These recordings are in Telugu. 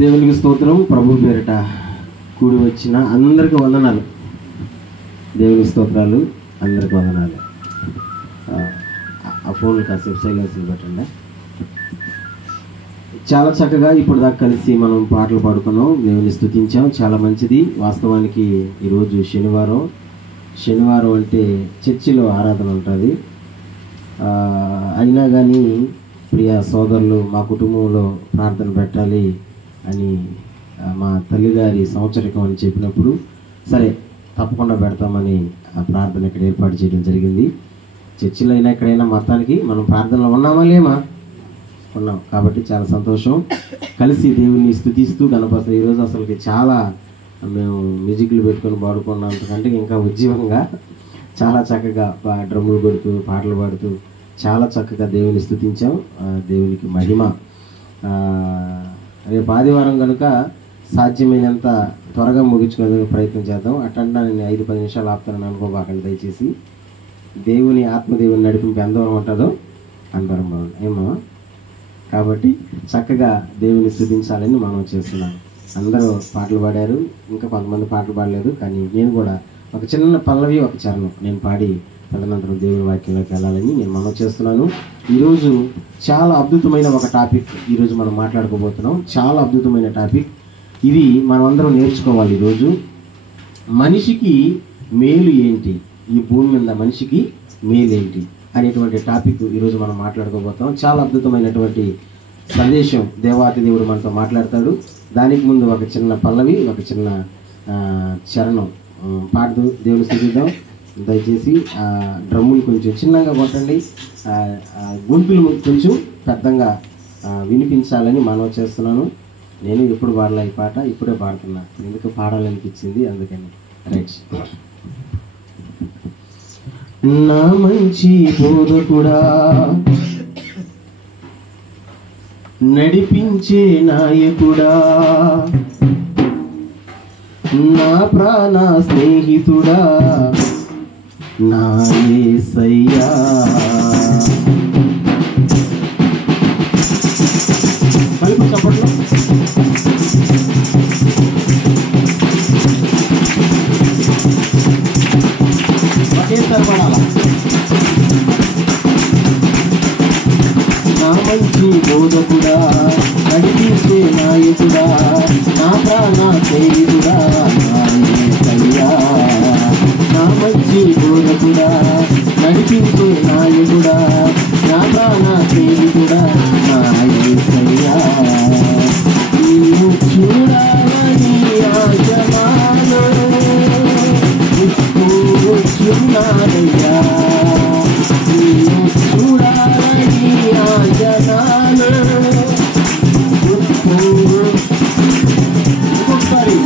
దేవునికి స్తోత్రం. ప్రభు పేరిట కూడి వచ్చిన అందరికీ వందనాలు. దేవునికి స్తోత్రాలు, అందరికీ వందనాలు. ఆ ఫోన్ కాసేపు సైలెన్స్లో పెట్టండి. చాలా చక్కగా ఇప్పుడు దాకా కలిసి మనం పాటలు పాడుకున్నాం, దేవుని స్తుతించాం. చాలా మంచిది. వాస్తవానికి ఈరోజు శనివారం అంటే చర్చిలో ఆరాధన ఉంటుంది. అయినా కానీ ప్రియ సోదరులు మా కుటుంబంలో ప్రార్థన పెట్టాలి అని మా తల్లిగారి సంవత్సరికం అని చెప్పినప్పుడు సరే తప్పకుండా పెడతామని ఆ ప్రార్థన ఇక్కడ ఏర్పాటు చేయడం జరిగింది. చర్చిలో అయినా ఎక్కడైనా మొత్తానికి మనం ప్రార్థనలో ఉన్నామా లేమా? ఉన్నాం. కాబట్టి చాలా సంతోషం. కలిసి దేవుని స్తుతిస్తూ గణపతి ఈరోజు అసలుకి చాలా మేము మ్యూజిక్లు పెట్టుకొని పాడుకున్నంతకంటే ఇంకా ఉజ్జీవంగా చాలా చక్కగా డ్రమ్ములు కొడుతూ పాటలు పాడుతూ చాలా చక్కగా దేవుని స్తుతించాం. దేవునికి మహిమ. రేపు ఆదివారం కనుక సాధ్యమైనంత త్వరగా ముగించుకునే ప్రయత్నం చేద్దాం. అట్లా నేను 5-10 నిమిషాలు ఆపుతానని అనుకోబాకండి దయచేసి. దేవుని ఆత్మదేవుని నడిపింపు ఎంతవరం ఉంటుందో అంతవరం బాగుంది ఏమో. కాబట్టి చక్కగా దేవుని స్తుతించాలని మనం చేస్తున్నాం. అందరూ పాటలు పాడారు, ఇంకా కొంతమంది పాటలు పాడలేదు. కానీ నేను కూడా ఒక చిన్న పల్లవి ఒక చరణం నేను పాడి తదనంతరం దేవుని వాక్యంలోకి వెళ్ళాలని నేను మనం చేస్తున్నాను. ఈరోజు చాలా అద్భుతమైన ఒక టాపిక్ ఈరోజు మనం మాట్లాడుకోబోతున్నాం. చాలా అద్భుతమైన టాపిక్ ఇది. మనం అందరం నేర్చుకోవాలి. ఈరోజు మనిషికి మేలు ఏంటి, ఈ భూమి మీద మనిషికి మేలు ఏంటి అనేటువంటి టాపిక్ ఈరోజు మనం మాట్లాడుకోబోతాం. చాలా అద్భుతమైనటువంటి సందేశం దేవాతి దేవుడు మనతో మాట్లాడతాడు. దానికి ముందు ఒక చిన్న పల్లవి ఒక చిన్న చరణం పాడుతూ దేవుని స్తుతిద్దాం. దయచేసి డ్రమ్ములు కొంచెం చిన్నగా కొట్టండి, గొంతులు కొంచెం పెద్దగా వినిపించాలని మనవి చేస్తున్నాను. నేను ఎప్పుడు పాడలే ఈ పాట, ఇప్పుడే పాడుతున్నా. ఎందుకు పాడాలనిపించింది, అందుకని. రైట్. నా మంచి బోధకుడా, నడిపించే నాయకుడా, నా ప్రాణ స్నేహితుడా, నా యేసయ్యా. మళ్ళీ చప్పట్లో ఒకేసారి పడాలా. నా మంచి బోధకుడా, నడిపించే నాయకుడా, నా ప్రాణ స్నేహితుడా, నా యేసయ్యా. నా మంచి బోధకుడా, నడిపించే నాయకుడా, నా ప్రాణ స్నేహితుడా, నా యేసయ్యా. నిన్ను చూడాలని ఆశమాను వచ్చున్నానయ్యా. నిన్ను చూడాలని ఆశమాను ఒక్కొక్కసారి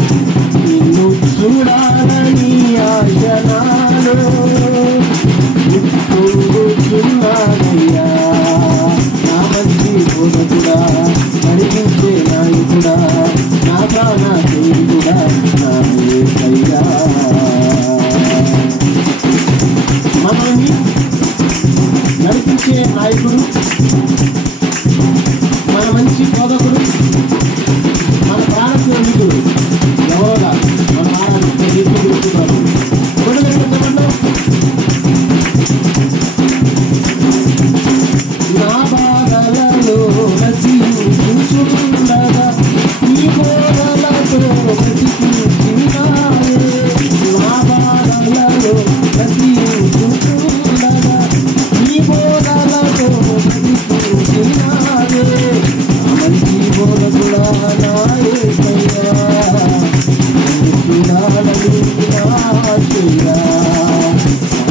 నిన్ను చూడాలని ఆశనాలు చూస్తున్నానయ్యా. నా మంచి బోధకుడా, నడిపించే నాయకుడా, నా ప్రాణ స్నేహితుడా, నా యేసయ్యా. మనల్ని నడిపించే నాయకుడు, మన మంచి బోధకుడు, మన ప్రాణ స్నేహితుడు ఎవరోగా మన ఆరాధించే తీసుకుంటున్నారు. నా బాధలలో నశించుచుండగా నీ బోధలతో బ్రతికించినావే. నా బాధలలో నశించుచుండగా నీ బోధలతో బ్రతికించినావే. మంచి బోధకుడా, నా యేసయ్యా. చూడాలని ఆశయ్యా.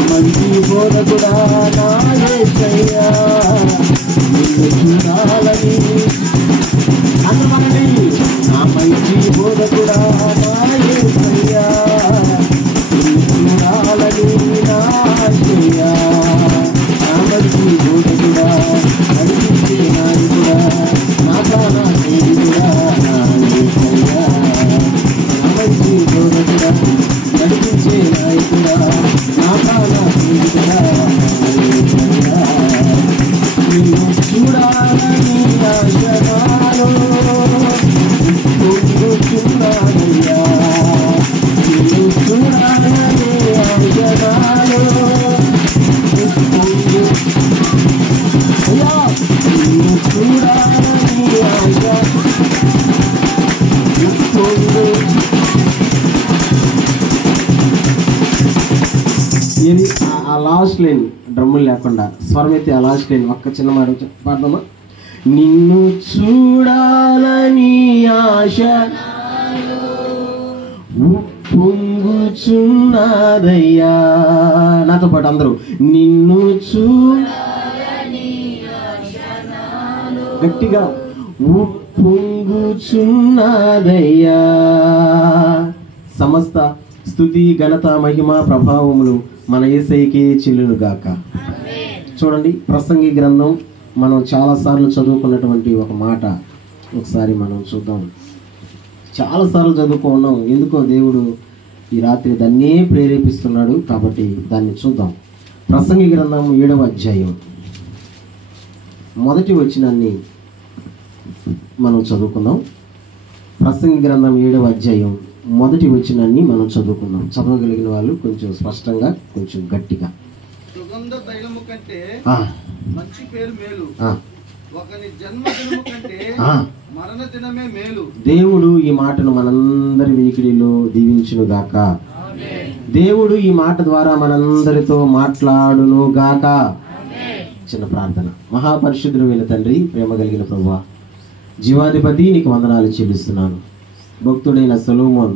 మంచి బోధకుడా, నా యేసయ్యా. నిన్ను చూడాలని అనమని. నా మంచి బోధకుడా, నా యేసయ్యా. నిన్ను చూడాలని ఆశయ్యా. నా మంచి బోధకుడా, నడిపించే నాయకుడా, నా ప్రాణ స్నేహితుడా, నా యేసయ్యా. నా మంచి బోధకుడా, నడిపించే నాయకుడా, నా ప్రాణ స్నేహితుడా, నా యేసయ్యా. నిన్ను చూడాలని ఆశగా లాస్ట్ లైన్ డ్రమ్ములు లేకుండా స్వరం అయితే ఆ లాస్ట్ లైన్ ఒక్క చిన్న మాట పాడదామా? నిన్ను చూడాలని ఆశ ఉప్పొంగుచున్నదయ్యా. నాతో పాటు అందరూ నిన్ను గట్టిగా ఉప్పొంగుచున్నదయ్యా. సమస్త స్తుతి ఘనత మహిమ ప్రభావములు మన యేసయ్యకే చెల్లును గాక. చూడండి, ప్రసంగి గ్రంథం మనం చాలాసార్లు చదువుకున్నటువంటి ఒక మాట ఒకసారి మనం చూద్దాం. చాలాసార్లు చదువుకున్నాం. ఎందుకో దేవుడు ఈ రాత్రి దాన్నే ప్రేరేపిస్తున్నాడు కాబట్టి దాన్ని చూద్దాం. ప్రసంగి గ్రంథం 7వ అధ్యాయం మొదటి వచనాన్ని మనం చదువుకుందాం. ప్రసంగి గ్రంథం 7వ అధ్యాయం మొదటి వచనాన్ని మనం చదువుకుందాం. చదవగలిగిన వాళ్ళు కొంచెం స్పష్టంగా, కొంచెం గట్టిగా. సుగంధ తైలము కంటే మంచి పేరు మేలు, ఒకని జన్మదినము కంటే మరణ దినమే మేలు. దేవుడు ఈ మాటను మనందరి వినికిడిలో దీవించును గాక. దేవుడు ఈ మాట ద్వారా మనందరితో మాట్లాడును గాక. చిన్న ప్రార్థన. మహాపరిశుద్ధుడైన తండ్రి, ప్రేమ కలిగిన ప్రభువా, జీవాధిపతి, నీకు వందనాలు చెల్లిస్తున్నాను. భక్తుడైన సొలొమోన్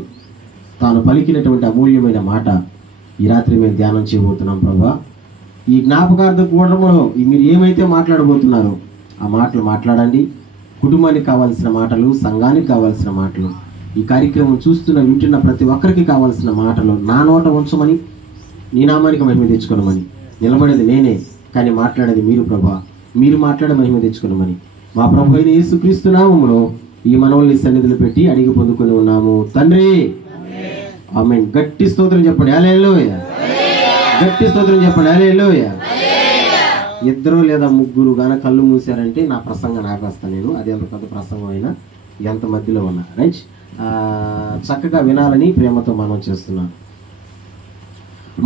తాను పలికినటువంటి అమూల్యమైన మాట ఈ రాత్రి మేము ధ్యానం చేయబోతున్నాం. ప్రభువా, ఈ జ్ఞాపకార్థ కూడములో మీరు ఏమైతే మాట్లాడబోతున్నారో ఆ మాటలు మాట్లాడండి. కుటుంబానికి కావాల్సిన మాటలు, సంఘానికి కావాల్సిన మాటలు, ఈ కార్యక్రమం చూస్తున్న వింటున్న ప్రతి ఒక్కరికి కావాల్సిన మాటలు నా నోట ఉంచమని, నీ నామానికి మహిమ తెచ్చుకోనమని. నిలబడేది నేనే, కానీ మాట్లాడేది మీరు ప్రభువా. మీరు మాట్లాడే మహిమ తెచ్చుకోనమని మా ప్రభు అయిన యేసుక్రీస్తు నామములో ఈ మనవుల్ని సన్నిధిలో పెట్టి అడిగి పొందుకొని ఉన్నాము తండ్రి. ఆమేన్. గట్టి స్తోత్రం చెప్పండి. హల్లెలూయా. గట్టి స్తోత్రం చెప్పండి. హల్లెలూయా. ఇద్దరు లేదా ముగ్గురు గాన కళ్ళు మూసారంటే నా ప్రసంగం ఆపేస్తాను నేను. అది ఎంత పెద్ద ప్రసంగం అయినా, ఎంత మధ్యలో ఉన్నా రైట్, చక్కగా వినాలని ప్రేమతో మనం చేస్తున్నాం.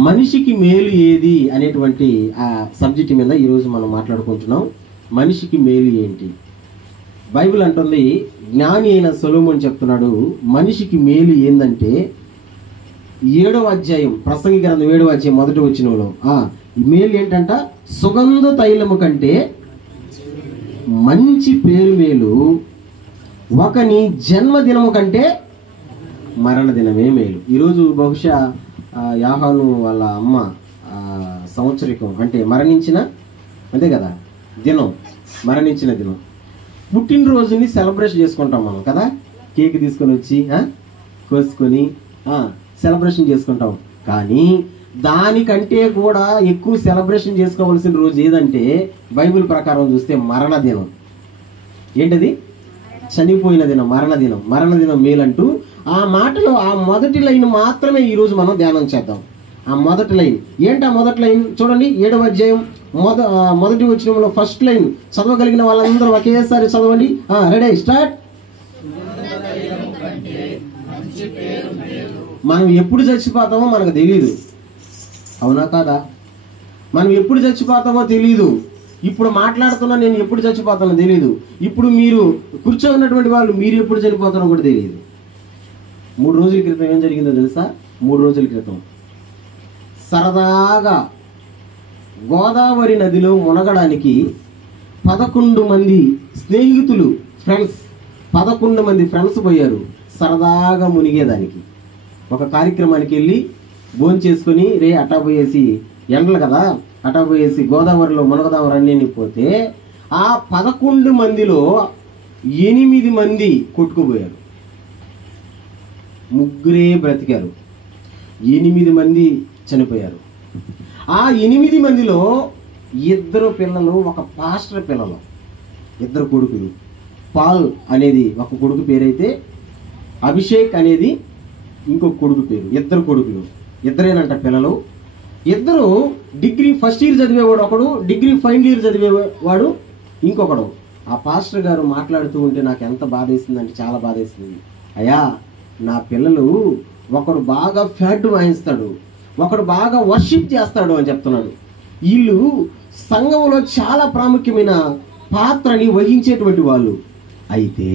మనిషికి మేలు ఏది అనేటువంటి ఆ సబ్జెక్ట్ మీద ఈరోజు మనం మాట్లాడుకుంటున్నాం. మనిషికి మేలు ఏంటి? బైబిల్ అంటుంది, జ్ఞాని అయిన సొలొమోన్ చెప్తున్నాడు, మనిషికి మేలు ఏందంటే 7వ అధ్యాయం ప్రసంగి గ్రంథం 7వ అధ్యాయం మొదటి వచనంలో ఈ మేలు ఏంటంట? సుగంధ తైలము కంటే మంచి పేరు మేలు, ఒకని జన్మదినము కంటే మరణ దినమే మేలు. ఈరోజు బహుశా యాహాను వాళ్ళ అమ్మ సంవత్సరికం అంటే మరణించిన, అంతే కదా, దినం, మరణించిన దినం. పుట్టినరోజుని సెలబ్రేషన్ చేసుకుంటాం మనం కదా. కేక్ తీసుకొని వచ్చి కోసుకొని సెలబ్రేషన్ చేసుకుంటాం. కానీ దానికంటే కూడా ఎక్కువ సెలబ్రేషన్ చేసుకోవాల్సిన రోజు ఏదంటే బైబిల్ ప్రకారం చూస్తే మరణ దినం. ఏంటది? చనిపోయిన దినం, మరణ దినం. మరణ దినం మేలంటూ ఆ మాటలో ఆ మొదటి లైన్ మాత్రమే ఈరోజు మనం ధ్యానం చేద్దాం. ఆ మొదటి లైన్ ఏంటి? ఆ మొదటి లైన్ చూడండి, 7వ అధ్యాయం మొదటి వచనంలో ఫస్ట్ లైన్. చదవగలిగిన వాళ్ళందరూ ఒకేసారి చదవండి. Ready, start. మనం ఎప్పుడు చచ్చిపోతామో మనకు తెలియదు, అవునా కాదా? మనం ఎప్పుడు చచ్చిపోతామో తెలియదు. ఇప్పుడు మాట్లాడుతున్నా నేను ఎప్పుడు చచ్చిపోతానో తెలియదు. ఇప్పుడు మీరు కూర్చోన్నటువంటి వాళ్ళు మీరు ఎప్పుడు చనిపోతానో కూడా తెలియదు. 3 రోజుల క్రితం ఏం జరిగిందో తెలుసా? 3 రోజుల క్రితం సరదాగా గోదావరి నదిలో మునగడానికి 11 మంది స్నేహితులు, ఫ్రెండ్స్, 11 మంది ఫ్రెండ్స్ పోయారు సరదాగా మునిగేదానికి. ఒక కార్యక్రమానికి వెళ్ళి భోజనం చేసుకొని అట్టా పోయేసి, ఎండలు కదా, అట్టా పోయేసి గోదావరిలో మునగదాం రండి పోతే ఆ 11 మందిలో 8 మంది కొట్టుకుపోయారు. 3 బ్రతికారు, 8 మంది చనిపోయారు. ఆ 8 మందిలో 2 పిల్లలు, ఒక పాస్టర్ పిల్లలు, 2 కొడుకులు. పాల్ అనేది ఒక కొడుకు పేరైతే అభిషేక్ అనేది ఇంకొక కొడుకు పేరు. 2 కొడుకులు, 2ేనంట పిల్లలు. 2 డిగ్రీ ఫస్ట్ ఇయర్ చదివేవాడు ఒకడు, డిగ్రీ ఫైనల్ ఇయర్ చదివేవాడు ఇంకొకడు. ఆ పాస్టర్ గారు మాట్లాడుతూ ఉంటే నాకు ఎంత బాధేసిందంటే చాలా బాధేసింది. అయ్యా, నా పిల్లలు ఒకడు బాగా ఫ్యాట్ వాయిస్తాడు, ఒకడు బాగా వర్షిప్ చేస్తాడు అని చెప్తున్నాడు. వీళ్ళు సంఘంలో చాలా ప్రాముఖ్యమైన పాత్రని వహించేటువంటి వాళ్ళు. అయితే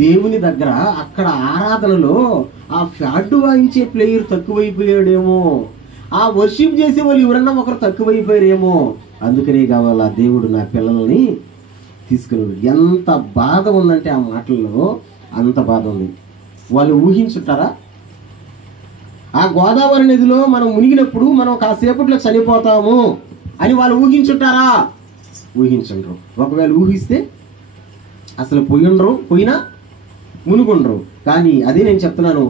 దేవుని దగ్గర అక్కడ ఆరాధనలో ఆ ఫ్యాట్ వాయించే ప్లేయర్ తక్కువైపోయాడేమో, ఆ వర్షిప్ చేసే వాళ్ళు ఎవరన్నా ఒకరు తక్కువైపోయారేమో, అందుకనే కావాలా దేవుడు నా పిల్లల్ని తీసుకుని. ఎంత బాధ ఉందంటే ఆ మాటల్లో, అంత బాధ ఉంది. వాళ్ళు ఊహించుంటారా? ఆ గోదావరి నదిలో మనం మునిగినప్పుడు మనం కాసేపట్లో చనిపోతాము అని వాళ్ళు ఊహించుంటారా? ఊహించండ్రు. ఒకవేళ ఊహిస్తే అసలు పోయినా మునుగుండ్రు. కానీ అదే నేను చెప్తున్నాను,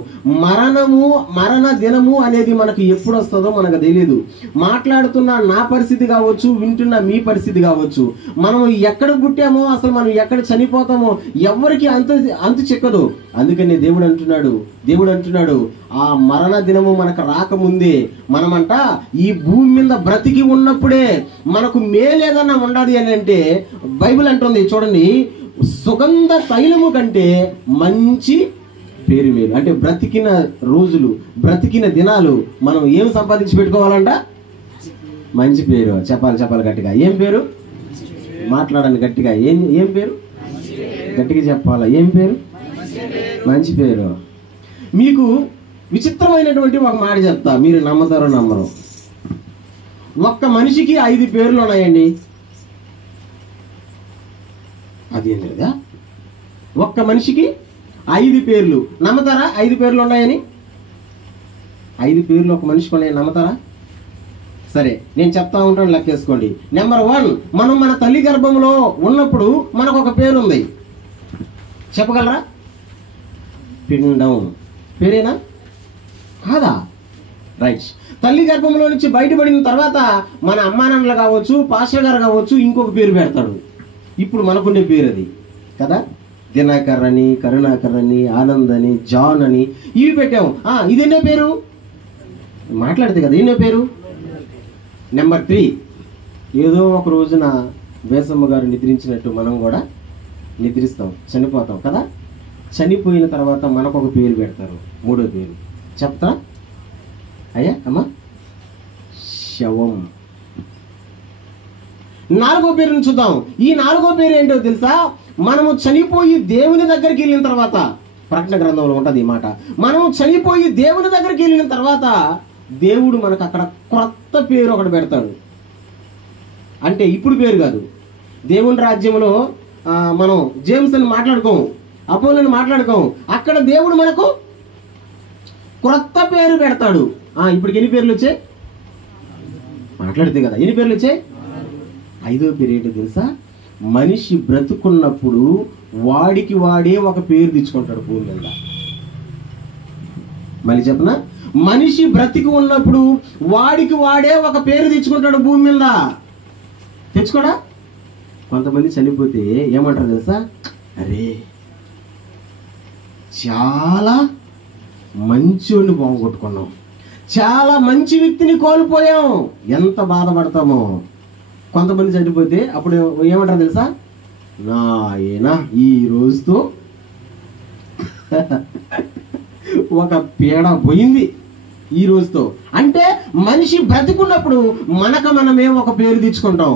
మరణ దినము అనేది మనకు ఎప్పుడు వస్తుందో మనకు తెలియదు. మాట్లాడుతున్న నా పరిస్థితి కావచ్చు, వింటున్న మీ పరిస్థితి కావచ్చు. మనం ఎక్కడ పుట్టామో, అసలు మనం ఎక్కడ చనిపోతామో ఎవరికి అంతు చెక్కదు. అందుకని దేవుడు అంటున్నాడు ఆ మరణ దినము మనకు రాకముందే మనమంట ఈ భూమి మీద బ్రతికి ఉన్నప్పుడే మనకు మేలేదన్నా ఉండాలి అని అంటే బైబిల్ అంటుంది. చూడండి, సుగంధ తైలము కంటే మంచి పేరు మేలు. అంటే బ్రతికిన రోజులు, బ్రతికిన దినాలు మనం ఏం సంపాదించి పెట్టుకోవాలంట? మంచి పేరు. చెప్పాలి గట్టిగా. ఏం పేరు? మాట్లాడండి గట్టిగా. ఏం పేరు? గట్టిగా చెప్పాలా. ఏం పేరు? మంచి పేరు. మీకు విచిత్రమైనటువంటి ఒక మాట చెప్తా, మీరు నమ్మతారో నమ్మరు. ఒక్క మనిషికి 5 పేర్లు ఉన్నాయండి. అదేం లేదా? ఒక్క మనిషికి 5 పేర్లు. నమ్మతారా 5 పేర్లు ఉన్నాయని? 5 పేర్లు ఒక మనిషికి ఉన్నాయని నమ్మతారా? సరే, నేను చెప్తా ఉంటాను, లెక్కేసుకోండి. నెంబర్ 1, మనం మన తల్లి గర్భంలో ఉన్నప్పుడు మనకు ఒక పేరు ఉంది. చెప్పగలరా? పిండం. పేరేనా? కాదా? రైట్. తల్లి గర్భంలో నుంచి బయటపడిన తర్వాత మన అమ్మానాన్నలు కావచ్చు, పాస్టర్ గారు కావచ్చు, ఇంకొక పేరు పెడతాడు. ఇప్పుడు మనకుండే పేరు అది కదా. దినాకర్ అని, కరుణాకర్ అని, ఆనంద్ అని, జాన్ అని ఇవి పెట్టాము. ఇదేనో పేరు మాట్లాడితే కదా, ఎన్నో పేరు. నెంబర్ 3, ఏదో ఒక రోజున వేసమ్మ గారు నిద్రించినట్టు మనం కూడా నిద్రిస్తాం, చనిపోతాం కదా. చనిపోయిన తర్వాత మనకు ఒక పేరు పెడతారు. 3వ పేరు చెప్తా అయ్యా అమ్మా, శవం. 4వ పేరుని చూద్దాం. ఈ 4వ పేరు ఏంటో తెలుసా? మనము చనిపోయి దేవుని దగ్గరికి వెళ్ళిన తర్వాత, ప్రకటన గ్రంథంలో ఉంటుంది ఈ మాట, మనము చనిపోయి దేవుని దగ్గరికి వెళ్ళిన తర్వాత దేవుడు మనకు అక్కడ క్రొత్త పేరు ఒకటి పెడతాడు. అంటే ఇప్పుడు పేరు కాదు. దేవుని రాజ్యంలో మనం జేమ్స్ అని మాట్లాడుకోము, అపోలోని మాట్లాడుకోము. అక్కడ దేవుడు మనకు క్రొత్త పేరు పెడతాడు. ఇప్పటికి ఎన్ని పేర్లు వచ్చాయి? మాట్లాడితే కదా ఎన్ని పేర్లు వచ్చాయి? 5వ పేరు ఏంటో తెలుసా? మనిషి బ్రతుకున్నప్పుడు వాడికి వాడే ఒక పేరు తెచ్చుకుంటాడు భూమి మీద. మళ్ళీ చెప్పనా? మనిషి బ్రతికి ఉన్నప్పుడు వాడికి వాడే ఒక పేరు తెచ్చుకుంటాడు భూమి మీద. తెచ్చుకోడా? కొంతమంది చనిపోతే ఏమంటారు తెలుసా? అరే చాలా మంచోడిని పోగొట్టుకున్నాం, చాలా మంచి వ్యక్తిని కోల్పోయాం, ఎంత బాధపడతామో. కొంతమంది చనిపోతే అప్పుడు ఏమంటారు తెలుసా? నాయనా ఈ రోజుతో ఒక పీడ పోయింది ఈ రోజుతో. అంటే మనిషి బ్రతికున్నప్పుడు మనమే ఒక పేరు తెచ్చుకుంటాం.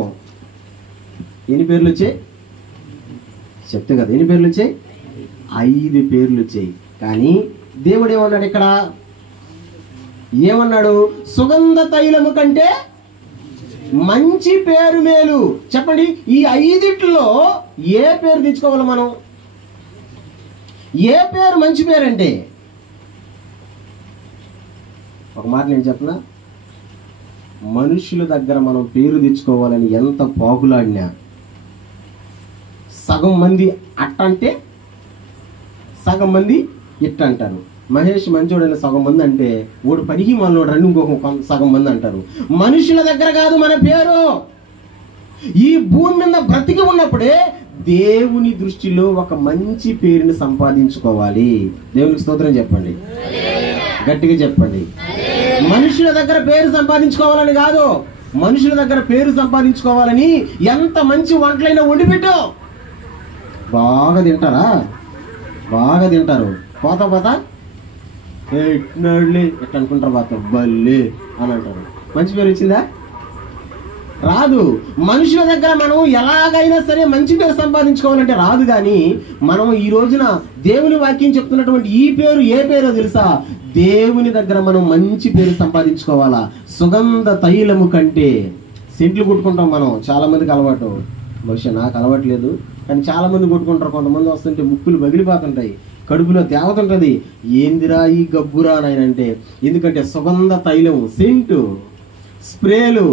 ఎన్ని పేర్లు వచ్చాయి చెప్తే కదా? ఎన్ని పేర్లు వచ్చాయి? 5 పేర్లు వచ్చాయి. కానీ దేవుడు ఏమన్నాడు ఇక్కడ? ఏమన్నాడు? సుగంధ తైలము కంటే మంచి పేరు మేలు. చెప్పండి, ఈ 5లో ఏ పేరు తెచ్చుకోవాలి మనం? ఏ పేరు మంచి పేరు అంటే? ఒక మాట నేను చెప్పనా, మనుషుల దగ్గర మనం పేరు తెచ్చుకోవాలని ఎంత పాకులాడినా, సగం మంది అట్ట అంటే సగం మంది ఇట్ట అంటారు. మహేష్ మంచోడైన సగం మంది అంటే ఓడు పనికి మనోడు రెండు ఇంకొక సగం మంది అంటారు. మనుషుల దగ్గర కాదు మన పేరు. ఈ భూమి మీద బ్రతికి ఉన్నప్పుడే దేవుని దృష్టిలో ఒక మంచి పేరుని సంపాదించుకోవాలి. దేవునికి స్తోత్రం చెప్పండి, గట్టిగా చెప్పండి. మనుషుల దగ్గర పేరు సంపాదించుకోవాలని కాదు, మనుషుల దగ్గర పేరు సంపాదించుకోవాలని ఎంత మంచి వంటలైనా వండి పెట్టు. బాగా తింటారా? బాగా తింటారు. పోతా ఎట్నాడులే ఎట్లా అనుకుంటారు, బాత బల్లే అని అంటారు. మంచి పేరు వచ్చిందా? రాదు. మనుషుల దగ్గర మనం ఎలాగైనా సరే మంచి పేరు సంపాదించుకోవాలంటే రాదు. కానీ మనం ఈ రోజున దేవుని వాక్యం చెప్తున్నటువంటి ఈ పేరు ఏ పేరో తెలుసా? దేవుని దగ్గర మనం మంచి పేరు సంపాదించుకోవాలా. సుగంధ తైలము కంటే, సెంట్లు కొట్టుకుంటాం మనం, చాలా మందికి అలవాటు, బహుశా నాకు అలవాటు లేదు కానీ చాలా మంది కొట్టుకుంటారు. కొంతమంది వస్తుంటే ముక్కులు పగిలిపోతుంటాయి, కడుపులో తేవతుంటది, ఏందిరా ఈ గబ్బురా నాయనంటే. ఎందుకంటే సుగంధ తైలం, సెంటు, స్ప్రేలు,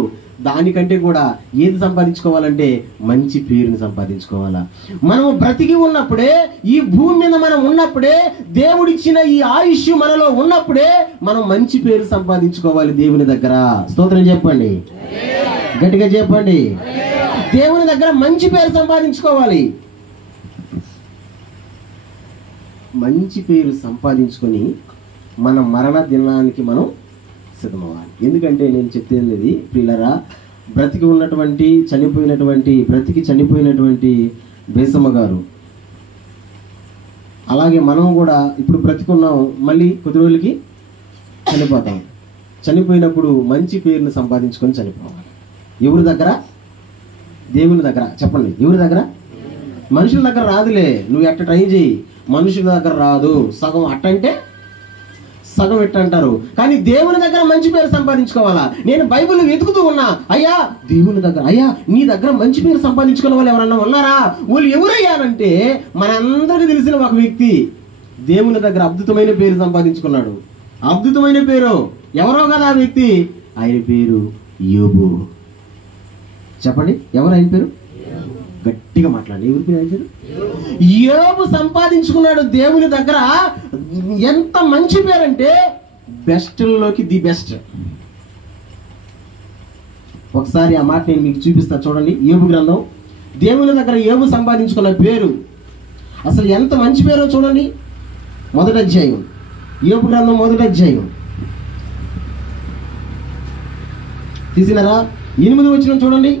దానికంటే కూడా ఏది సంపాదించుకోవాలంటే మంచి పేరుని సంపాదించుకోవాలా. మనము బ్రతికి ఉన్నప్పుడే, ఈ భూమి మీద మనం ఉన్నప్పుడే, దేవుడిచ్చిన ఈ ఆయుష్ మనలో ఉన్నప్పుడే మనం మంచి పేరు సంపాదించుకోవాలి దేవుని దగ్గర. స్తోత్రం చెప్పండి, గట్టిగా చెప్పండి. దేవుని దగ్గర మంచి పేరు సంపాదించుకోవాలి. మంచి పేరు సంపాదించుకొని మన మరణ దినానికి మనం సిద్ధమవ్వాలి. ఎందుకంటే నేను చెప్పేది ప్రియులరా, బ్రతికి చనిపోయినటువంటి బేసమ్మ గారు, అలాగే మనం కూడా ఇప్పుడు బ్రతికున్నాం, మళ్ళీ కొద్ది రోజులకి చనిపోతాం. చనిపోయినప్పుడు మంచి పేరుని సంపాదించుకొని చనిపోవాలి. ఎవరి దగ్గర? దేవుని దగ్గర. చెప్పండి, ఎవరి దగ్గర? మనుషుల దగ్గర రాదులే, నువ్వు ఎట్ట ట్రై చేయి, మనుషుల దగ్గర రాదు. సగం అట్టంటే సగం ఎట్టంటారు, కానీ దేవుని దగ్గర మంచి పేరు సంపాదించుకోవాలా. నేను బైబిల్ వెతుకుతూ ఉన్నా, అయ్యా దేవుని దగ్గర, అయ్యా నీ దగ్గర మంచి పేరు సంపాదించుకునే వాళ్ళు ఎవరన్నా ఉన్నారా? వాళ్ళు ఎవరయ్యానంటే మనందరికీ తెలిసిన ఒక వ్యక్తి దేవుని దగ్గర అద్భుతమైన పేరు సంపాదించుకున్నాడు. అద్భుతమైన పేరు, ఎవరో కదా ఆ వ్యక్తి, ఆయన పేరు యోబు. చెప్పండి, ఎవరు ఆయన పేరు? గట్టిగా మాట్లాడండి, ఎవరి పేరు? ఆయన పేరు యోబు. సంపాదించుకున్నాడు దేవుని దగ్గర. ఎంత మంచి పేరు అంటే బెస్ట్లోకి ది బెస్ట్. ఒకసారి ఆ మాట నేను మీకు చూపిస్తా, చూడండి. యోబు గ్రంథం, దేవుని దగ్గర యోబు సంపాదించుకున్న పేరు అసలు ఎంత మంచి పేరో చూడండి. మొదటి అధ్యాయం, యోబు గ్రంథం మొదటి అధ్యాయం తీసినారా? 8వ వచనం చూడండి.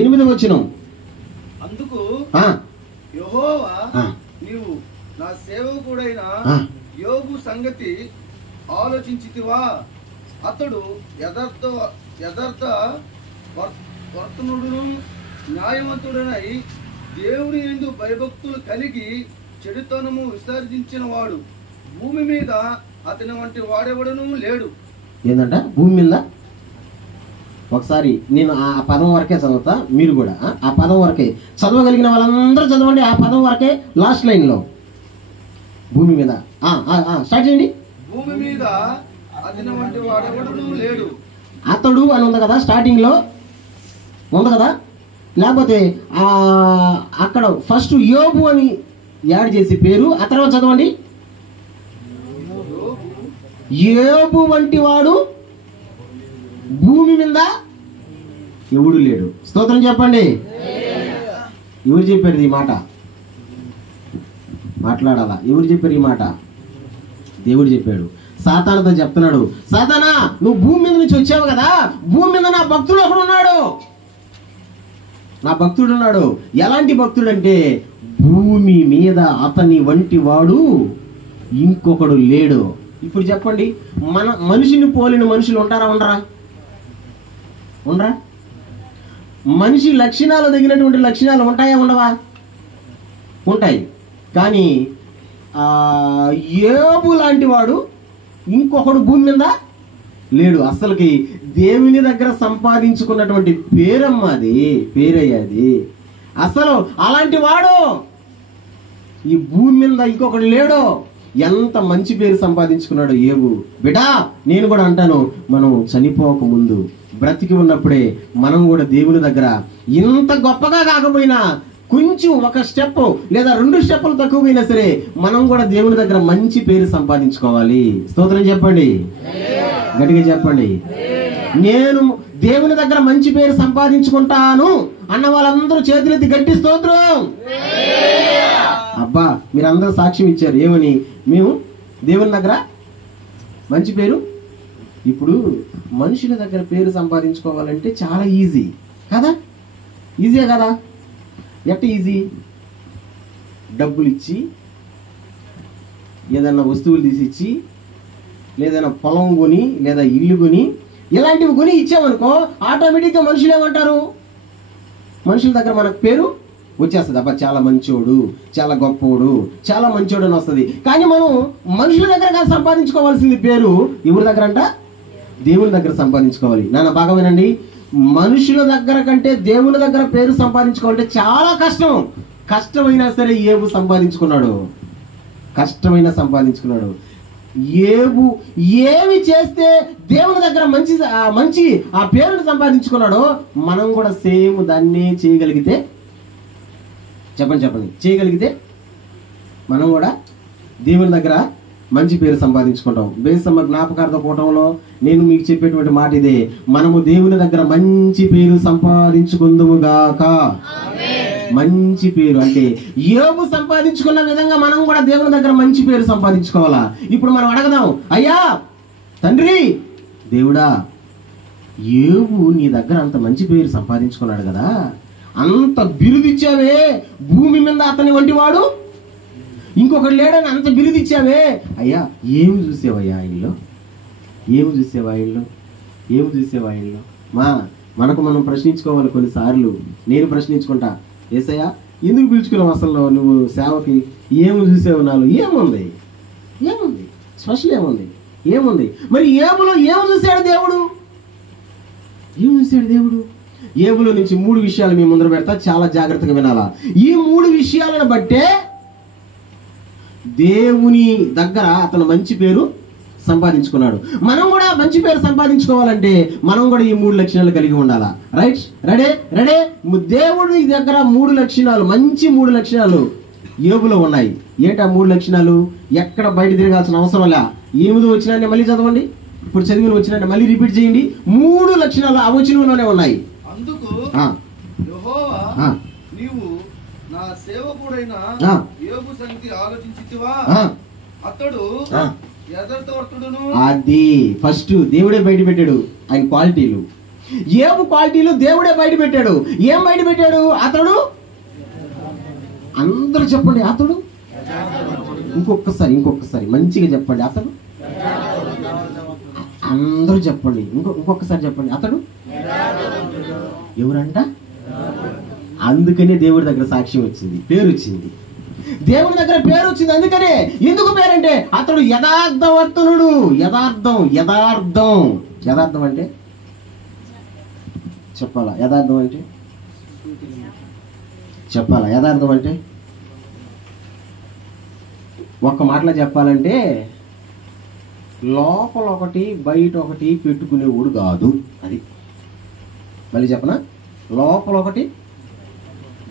8వ వచనం, అందుకు యెహోవా నీవు నా సేవకుడైన యోబు సంగతి ఆలోచించితివా? అతడు యథార్థ వర్తనుడును న్యాయవంతుడనై దేవుని యందు భయభక్తులు కలిగి చెడుతనము విసర్జించిన వాడు. భూమి మీద అతని వంటి వాడెవడను లేడు. ఏంటంట భూమి మీద? ఒకసారి నేను ఆ పదం వరకే చదువుతా, మీరు కూడా ఆ పదం వరకే చదవగలిగిన వాళ్ళందరూ చదవండి. ఆ పదం వరకే లాస్ట్ లైన్లో, భూమి మీద. స్టార్ట్ చేయండి. భూమి మీద అతని వంటి వాడెవడను లేడు. అతడు అని ఉంది కదా, స్టార్టింగ్లో ఉంది కదా, లేకపోతే అక్కడ ఫస్ట్ యోబు అని యాడ్ చేసి పేరు, ఆ తర్వాత చదవండి. యోబు వంటి వాడు భూమి మీద ఎవడు లేడు. స్తోత్రం చెప్పండి. ఎవరు చెప్పారు ఈ మాట? మాట్లాడాలా? ఎవరు చెప్పారు ఈ మాట? దేవుడు చెప్పాడు. సాతానుతో చెప్తున్నాడు, సాతానా నువ్వు భూమి మీద నుంచి వచ్చావు కదా, భూమి మీద నా భక్తుడు ఒకడు ఉన్నాడు. నా భక్తుడు ఉన్నాడు. ఎలాంటి భక్తుడు అంటే భూమి మీద అతని వంటి వాడు ఇంకొకడు లేడు. ఇప్పుడు చెప్పండి, మనిషిని పోలిన మనుషులు ఉంటారా? ఉండరా? మనిషి లక్షణాలు తగినటువంటి లక్షణాలు ఉంటాయా? ఉండవా? ఉంటాయి. కానీ యోబు లాంటి వాడు ఇంకొకడు భూమి మీద లేడు. అసలుకి దేవుని దగ్గర సంపాదించుకున్నటువంటి పేరమ్మది, పేరయ్యాది. అసలు అలాంటి వాడు ఈ భూమి మీద ఇంకొకడు లేడు. ఎంత మంచి పేరు సంపాదించుకున్నాడు యోబు. బిడ్డా, నేను కూడా అంటాను, మనం చనిపోక ముందు బ్రతికి ఉన్నప్పుడే మనం కూడా దేవుని దగ్గర ఇంత గొప్పగా కాకపోయినా కొంచెం ఒక స్టెప్ లేదా 2 స్టెప్పులు తక్కువైనా సరే మనం కూడా దేవుని దగ్గర మంచి పేరు సంపాదించుకోవాలి. స్తోత్రం చెప్పండి, గట్టిగా చెప్పండి. నేను దేవుని దగ్గర మంచి పేరు సంపాదించుకుంటాను అన్న వాళ్ళందరూ చేతులెత్తి గట్టి స్తోత్రం. అబ్బా, మీరందరూ సాక్ష్యం ఇచ్చారు. ఏమని? మేము దేవుని దగ్గర మంచి పేరు. ఇప్పుడు మనుషుల దగ్గర పేరు సంపాదించుకోవాలంటే చాలా ఈజీ కదా? ఈజీయే కదా? ఎట్ట ఈజీ? డబ్బులు ఇచ్చి, ఏదన్నా వస్తువులు తీసిచ్చి, లేదన్నా పొలం కొని, లేదా ఇల్లు కొని, ఇలాంటివి కొని ఇచ్చామనుకో ఆటోమేటిక్గా మనుషులు ఏమంటారు? మనుషుల దగ్గర మనకు పేరు వచ్చేస్తుంది. అబ్బా చాలా మంచోడు, చాలా గొప్పోడు, చాలా మంచోడు అని వస్తుంది. కానీ మనం మనుషుల దగ్గర సంపాదించుకోవాల్సింది పేరు ఎవరి దగ్గర అంట? దేవుని దగ్గర సంపాదించుకోవాలి. నాన్న బాగా వినండి, మనుషుల దగ్గర కంటే దేవుని దగ్గర పేరు సంపాదించుకోవాలంటే చాలా కష్టం. కష్టమైనా సరే ఏబు సంపాదించుకున్నాడు, కష్టమైనా సంపాదించుకున్నాడు. ఏబు ఏమి చేస్తే దేవుని దగ్గర మంచి ఆ పేరుని సంపాదించుకున్నాడో మనం కూడా సేమ్ దాన్నే చేయగలిగితే, చెప్పండి చేయగలిగితే మనం కూడా దేవుని దగ్గర మంచి పేరు సంపాదించుకుంటాం. బేసమ్మ జ్ఞాపకార్థ కూటంలో నేను మీకు చెప్పేటువంటి మాట ఇదే, మనము దేవుని దగ్గర మంచి పేరు సంపాదించుకుందుము గాక. మంచి పేరు అంటే యోబు సంపాదించుకున్న విధంగా మనం కూడా దేవుని దగ్గర మంచి పేరు సంపాదించుకోవాలా. ఇప్పుడు మనం అడగదాం, అయ్యా తండ్రి దేవుడా, యోబు నీ దగ్గర అంత మంచి పేరు సంపాదించుకున్నాడు కదా, అంత బిరుదిచ్చావే, భూమి మీద అతని వంటి వాడు ఇంకొకటి లేడని అంత బిరుదిచ్చావే, అయ్యా ఏమి చూసేవయ్యా ఆయనలో, ఏమి చూసేవా ఆయనలో? మనకు మనం ప్రశ్నించుకోవాలి. కొన్నిసార్లు నేను ప్రశ్నించుకుంటా, ఏసయ్యా ఎందుకు పిలుచుకున్నావు అసలు నువ్వు సేవకి, ఏమి చూసావు నాలో? ఏముంది స్పెషల్ ఏముంది? మరి ఏబులో ఏమి చూశాడు దేవుడు? ఏబులో నుంచి 3 విషయాలు మీ ముందర పెడతా, చాలా జాగ్రత్తగా వినాలా. ఈ 3 విషయాలను బట్టే దేవుని దగ్గర అతను మంచి పేరు సంపాదించుకున్నాడు. మనం కూడా మంచి పేరు సంపాదించుకోవాలంటే మనం కూడా ఈ 3 లక్షణాలు కలిగి ఉండాలా. రైట్? రెడీ? దేవుడి దగ్గర 3 లక్షణాలు, మంచి 3 లక్షణాలు యోబులో ఉన్నాయి. ఏంటి ఆ 3 లక్షణాలు? ఎక్కడ బయట తిరగాల్సిన అవసరం లే. 8 వచ్చినా మళ్ళీ చదవండి, ఇప్పుడు చదివిన వచ్చినా మళ్ళీ రిపీట్ చేయండి. 3 లక్షణాలు ఆ వచనంలోనే ఉన్నాయి. అందుకు యెహోవా, నీవు నా సేవకుడైన యోబు సంగతి ఆలోచించితివా? అతడు యథార్థవర్తుడును. అది ఫస్ట్ దేవుడే బయట పెట్టాడు ఆయన క్వాలిటీలు. యోబు క్వాలిటీలు దేవుడే బయట పెట్టాడు. ఏం బయట పెట్టాడు? అతడు, అందరూ చెప్పండి, అతడు. ఇంకొకసారి మంచిగా చెప్పండి, అతడు. అందరూ చెప్పండి, ఇంకొకసారి చెప్పండి, అతడు ఎవరంట? అందుకనే దేవుడి దగ్గర సాక్ష్యం వచ్చింది, పేరు వచ్చింది. దేవుడి దగ్గర పేరు వచ్చింది. అందుకనే ఎందుకు పేరంటే అతడు యథార్థవర్తనుడు. యథార్థం అంటే చెప్పాలా? యథార్థం అంటే ఒక్క మాటలో చెప్పాలంటే లోపల ఒకటి బయట ఒకటి పెట్టుకునేవాడు కాదు. అది మళ్ళీ చెప్పనా? లోపల ఒకటి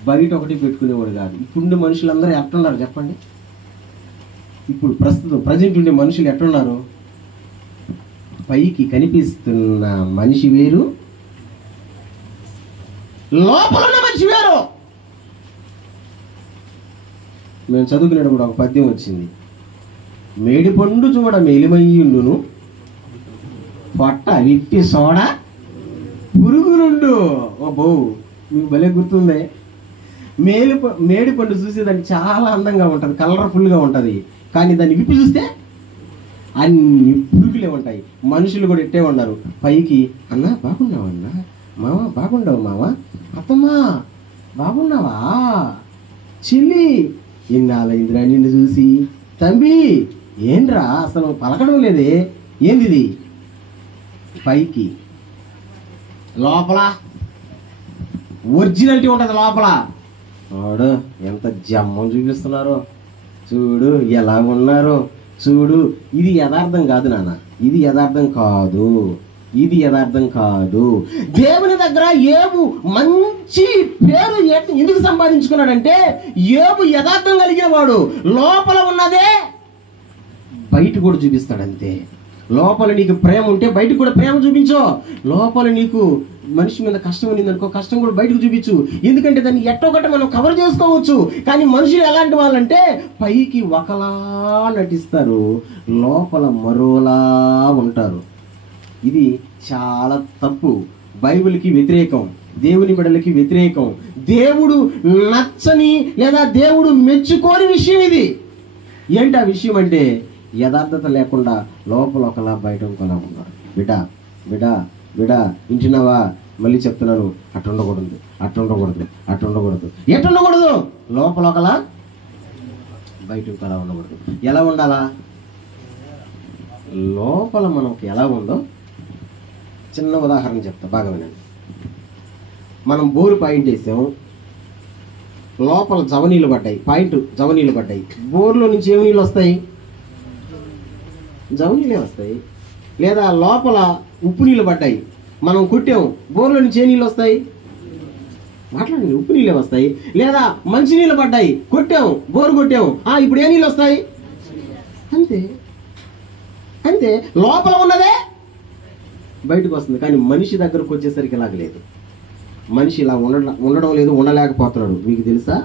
బయట ఒకటి పెట్టుకునేవాడు కాదు. ఇప్పుడు మనుషులందరూ ఎట్లున్నారు చెప్పండి? ఇప్పుడు ప్రజెంట్ ఉండే మనుషులు ఎట్లున్నారు? పైకి కనిపిస్తున్న మనిషి వేరు, లోపల ఉన్న మనిషి వేరు. మేము చదువుకునేటప్పుడు ఒక పద్యం వచ్చింది, మేడిపండు చూడ మేలిమయ్యుండును, పొట్ట విప్పి సోడ పురుగులుండు. ఓ బో, మీకు భలే గుర్తుందే. మేడిపండు చూసేదానికి చాలా అందంగా ఉంటుంది, కలర్ఫుల్గా ఉంటుంది. కానీ దాన్ని విప్పి చూస్తే అన్ని పురుగులే ఉంటాయి. మనుషులు కూడా ఇట్టే ఉన్నారు. పైకి అన్నా బాగున్నావా, అన్నా మామ బాగుండవు, మామ అత్తమ్మా బాగున్నావా, చెల్లి ఎన్నాళ్ళైందిరా నిన్ను చూసి, తంబి ఏంట్రా అసలు పలకడం లేదే, ఏంది? పైకి, లోపల ఒరిజినాలిటీ ఉంటుంది. లోపల వాడు ఎంత జమ్మం చూపిస్తున్నారో చూడు, ఎలా ఉన్నారో చూడు. ఇది యథార్థం కాదు నాన్న, ఇది యథార్థం కాదు. దేవుని దగ్గర యోబు మంచి పేరు ఎందుకు సంపాదించుకున్నాడంటే యోబు యథార్థం కలిగిన వాడు. లోపల ఉన్నదే బయట కూడా చూపిస్తాడు అంతే. లోపల నీకు ప్రేమ ఉంటే బయటకు కూడా ప్రేమ చూపించు. లోపల నీకు మనిషి మీద కష్టం ఉన్నది అనుకో, కష్టం కూడా బయటకు చూపించు. ఎందుకంటే దాన్ని ఎట్టొకట మనం కవర్ చేసుకోవచ్చు. కానీ మనుషులు ఎలాంటి వాళ్ళంటే పైకి ఒకలా నటిస్తారు, లోపల మరోలా ఉంటారు. ఇది చాలా తప్పు, బైబిల్కి వ్యతిరేకం, దేవుని బిడ్డలకి వ్యతిరేకం, దేవుడు నచ్చని లేదా దేవుడు మెచ్చుకోని విషయం ఇది. ఏంటి ఆ విషయం అంటే యథార్థత లేకుండా లోపల ఒకలా బయట ఒకలా ఉన్నారు. బిడ్డ బిడా బిడా వింటున్నావా? మళ్ళీ చెప్తున్నాను, అట్టు ఉండకూడదు, అట్టు ఉండకూడదు, అట్టు ఉండకూడదు. ఎట్టు ఉండకూడదు? లోపల ఒకలా బయట ఒకలా ఉండకూడదు. ఎలా ఉండాలా? లోపల మనకు ఎలా ఉందో చిన్న ఉదాహరణ చెప్తా, బాగా వినండి. మనం బోరు పాయింట్ వేసాము, లోపల జవనీళ్ళు పడ్డాయి, పాయింట్ జవనీళ్ళు పడ్డాయి. బోర్లో నుంచి ఏమి నీళ్ళు వస్తాయి? జవనీళ్ళే వస్తాయి. లేదా లోపల ఉప్పు నీళ్ళు పడ్డాయి, మనం కొట్టాము, బోర్లో నుంచి ఏ నీళ్ళు వస్తాయి? మాట్లాడండి. ఉప్పు నీళ్ళే వస్తాయి. లేదా మంచి నీళ్ళు పడ్డాయి, కొట్టాము, బోరు కొట్టాము, ఇప్పుడు ఏ నీళ్ళు వస్తాయి? అంతే అంతే. లోపల ఉన్నదే బయటకు వస్తుంది. కానీ మనిషి దగ్గరకు వచ్చేసరికి ఇలాగ లేదు. మనిషి ఇలా ఉండడం లేదు, ఉండలేకపోతున్నాడు. మీకు తెలుసా,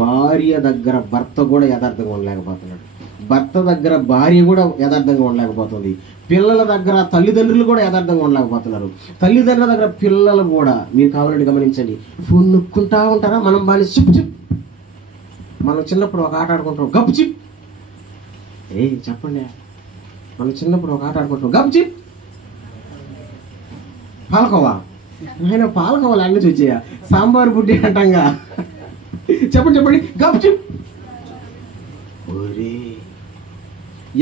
భార్య దగ్గర భర్త కూడా యథార్థంగా ఉండలేకపోతున్నాడు, భర్త దగ్గర భార్య కూడా యథార్థంగా ఉండలేకపోతుంది, పిల్లల దగ్గర తల్లిదండ్రులు కూడా యథార్థంగా ఉండలేకపోతున్నారు, తల్లిదండ్రుల దగ్గర పిల్లలు కూడా. మీరు కావాలంటే గమనించండి, ఫోన్ నొక్కుంటా ఉంటారా? మనం బాగా చిప్ చిప్. మనం చిన్నప్పుడు ఒక ఆట ఆడుకుంటాం, గప్ చిప్. చెప్పండి, మనం చిన్నప్పుడు ఒక ఆట ఆడుకుంటాం, గప్ చిప్. పాలకోవా? ఆయన పాలకోవా లాంగ్వేజ్ వచ్చాయా? సాంబార్ బుడ్డి అంటాంగా. చెప్పండి చెప్పండి, గప్ చిప్.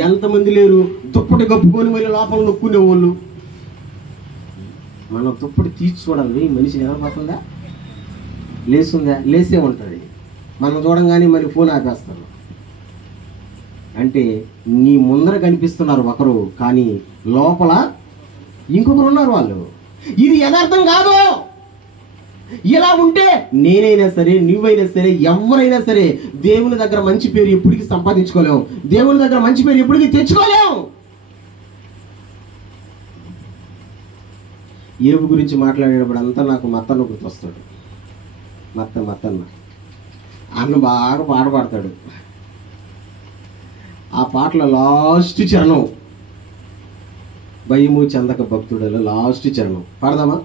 ఎంతమంది లేరు దుప్పటి కప్పుకొని మరి లోపల నొక్కునే వాళ్ళు. మనం దుప్పటి తీసి చూడాలి, మనిషి నిలబడుతుందా, లేస్తుందా? లేసే ఉంటుంది. మనం చూడంగానే మరి ఫోన్ ఆపేస్తారు. అంటే నీ ముందర కనిపిస్తున్నారు ఒకరు, కానీ లోపల ఇంకొకరు ఉన్నారు వాళ్ళు. ఇది యథార్థం కాదు. ఇలా ఉంటే నేనైనా సరే, నువ్వైనా సరే, ఎవరైనా సరే దేవుని దగ్గర మంచి పేరు ఎప్పటికీ సంపాదించుకోలేము, దేవుని దగ్గర మంచి పేరు ఎప్పటికీ తెచ్చుకోలేము. ఏబు గురించి మాట్లాడేటప్పుడు అంతా నాకు మత్తన్న గుర్తొస్తాడు. మత్తన్న అన్న బాగా పాట పాడతాడు. ఆ పాటలో లాస్ట్ చరణం, భయము చందక భక్తుడలో లాస్ట్ చరణం పాడదామా?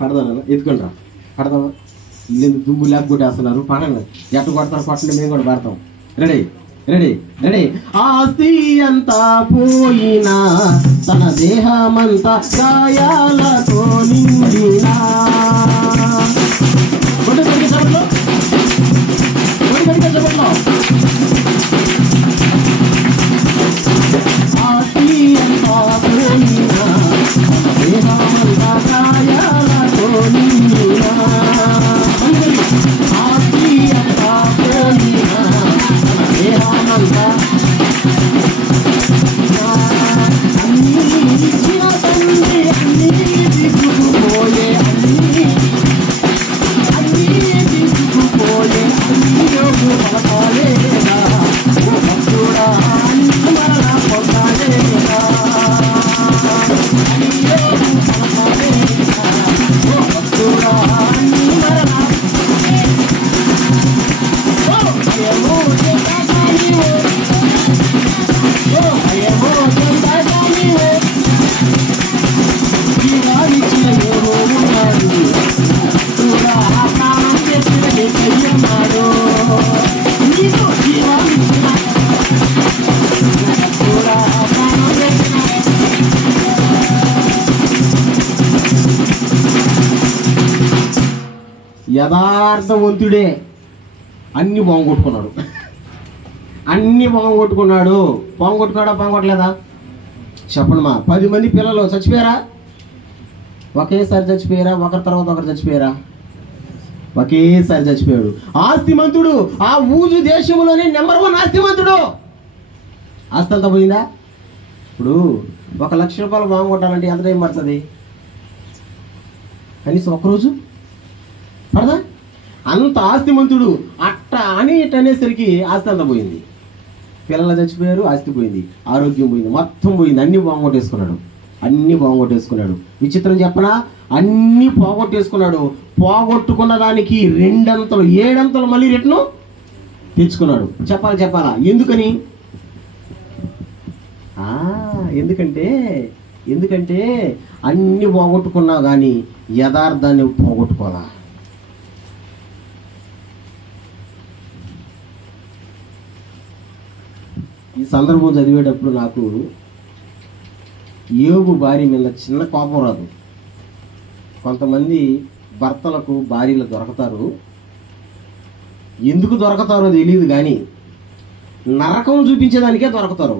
పడదానా? ఎత్తుకుంటారా? పడదామా? ఇల్లు దుమ్ము లేకపోతేస్తున్నారు, పాడండి. ఎట్టు కొడతారు, కొట్టండి, మేము కూడా పాడతాం. Ready ready ready. ఆస్తి అంతా పోయినా, తన దేహమంతా గాయాలతో నిండినా. ఆస్తి అంతా పోయినా, తన దేహమంతా గాయాలతో నిండినా. ఆస్తి అంతా పోయినా, తన దేహమంతా అన్నీ ఇచ్చిన తండ్రి అన్నీ తీసుకుపోయే, అన్నీ తీసుకుపోయే, అన్నీ పలకాలేదా ఓ భక్తుడా, అన్నీ మరణ పొందాలేదా, అయ్యో పలకాలేదా ఓ భక్తుడా, అన్నీ మరణ భయమో చెందాగానివో, భయమో చెందాగానివో, జీవాలిచ్చిన ఏవో ఉన్నాడు, భక్తుడా ప్రాణం చేసిన ఎక్కయ్యన్నాడు, నీకు జీవాలిచ్చిన భక్తుడా ప్రాణం చేసిన. యథార్థవంతుడే అన్ని పోగొట్టుకున్నాడు, అన్ని పోగొట్టుకున్నాడు. పోగొట్టుకున్నాడా? పోగొట్టలేదా? చెప్పండి మా. 10 మంది పిల్లలు చచ్చిపోయారా? ఒకేసారి చచ్చిపోయారా? ఒకరి తర్వాత ఒకరు చచ్చిపోయారా? ఒకేసారి చచ్చిపోయాడు. ఆస్తిమంతుడు, ఆ ఊజు దేశంలోనే నెంబర్ 1 ఆస్తిమంతుడు. ఆస్తి అంతా పోయిందా? ఇప్పుడు 1 లక్ష రూపాయలు పోగొట్టాలంటే ఎంత టైం పడుతుంది? కనీసం ఒక్కరోజు పడదా? అంత ఆస్తిమంతుడు. అట్ట అని ఇట్ట అనేసరికి ఆస్తి అంతా పోయింది. పిల్లలు చచ్చిపోయారు, ఆస్తి పోయింది, ఆరోగ్యం పోయింది, మొత్తం పోయింది. అన్నీ పోగొట్టేసుకున్నాడు, అన్నీ పోగొట్టేసుకున్నాడు. విచిత్రం చెప్పనా? అన్నీ పోగొట్టేసుకున్నాడు. పోగొట్టుకున్న దానికి 2 అంతలు 7 అంతలు మళ్ళీ రిటర్ను తెచ్చుకున్నాడు. చెప్పాలా? ఎందుకని? ఎందుకంటే అన్ని పోగొట్టుకున్నా కానీ యథార్థాన్ని పోగొట్టుకోవాలా. ఈ సందర్భం చదివేటప్పుడు నాకు యోబు భార్య మీద చిన్న కోపం రాదు. కొంతమంది భర్తలకు భార్యలు దొరకతారు, ఎందుకు దొరకతారో తెలియదు కానీ నరకం చూపించేదానికే దొరకతారు.